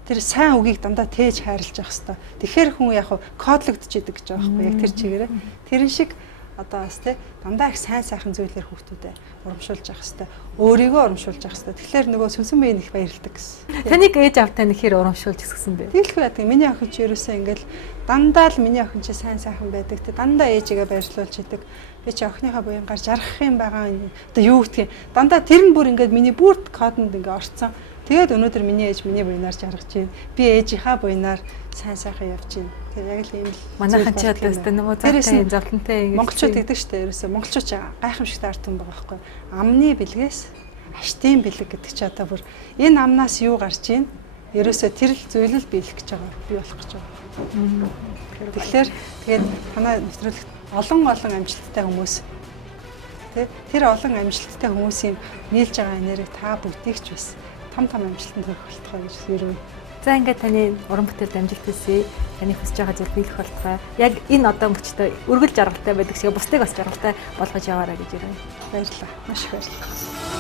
тэр сайн үгийг дандаа тээж хайрлаж явах хэвээр. Тэгэхээр хүн яг кодлогдож идэг гэж байгаа байхгүй яг тэр чигээрээ. Тэрэн шиг одоо бас те дандаа их сайхан зүйлээр хүүхдүүдэд урамшуулж явах хэвээр. Өөрийгөө урамшуулж явах хэвээр. Тэгэхээр нөгөө сүнсэн биеийн их баярлдаг гэсэн. Таныг ээж автай нэхэр урамшуулж гисэн бэ? Тэгэлгүй байдаг. Миний охин ч ерөөсөө ингээл дандаа л миний охин чи сайхан байдаг. Тэ дандаа ээжигээ баярлуулж идэг. Би чи охиныхаа буянгаар жаргах юм байгаа. Одоо юу гэдгийг дандаа тэр нь бүр ингээд миний бүр кодонд ингээ орцсон. Тэгээд өнөөдөр миний ээж миний буянаар жаргаж байна. Би ээжийнхаа буянаар сайхан явж байна. Тэр яг л ийм л манайхан ч одоо өстө нөгөө цаатай зовлонтой ингэ монголчууд гэдэг штэ ерөөсөө монголчууд гайхамшигтай ард түмэн байгаа байхгүй. Амны бэлгээс аштын бэлэг гэдэг чи одоо бүр энэ амнаас юу гарч ийн ерөөсөө тэр л зүйлэл биелэх гэж байгаа. Би болох гэж байгаа. Тэгэхээр тэгээд танаа нэвтрүүлэгт олон амжилттай хүмүүс тэр олон амжилттай хүмүүсийн нийлж байгаа энерги та бүгдийгч бас том амжилтанд хүрэх болтугай гэж ерөв. За ингээд таны уран бүтээлд амжилт хүсье. Таны хүсэж байгаа зүйл биелэх болтугай. Яг энэ одоо мөчтөө үргэлж жаргалтай байдаг шиг бусдыг бас жаргалтай болгож яваарай гэж ерөв. Баярлалаа. Маш их баярлалаа.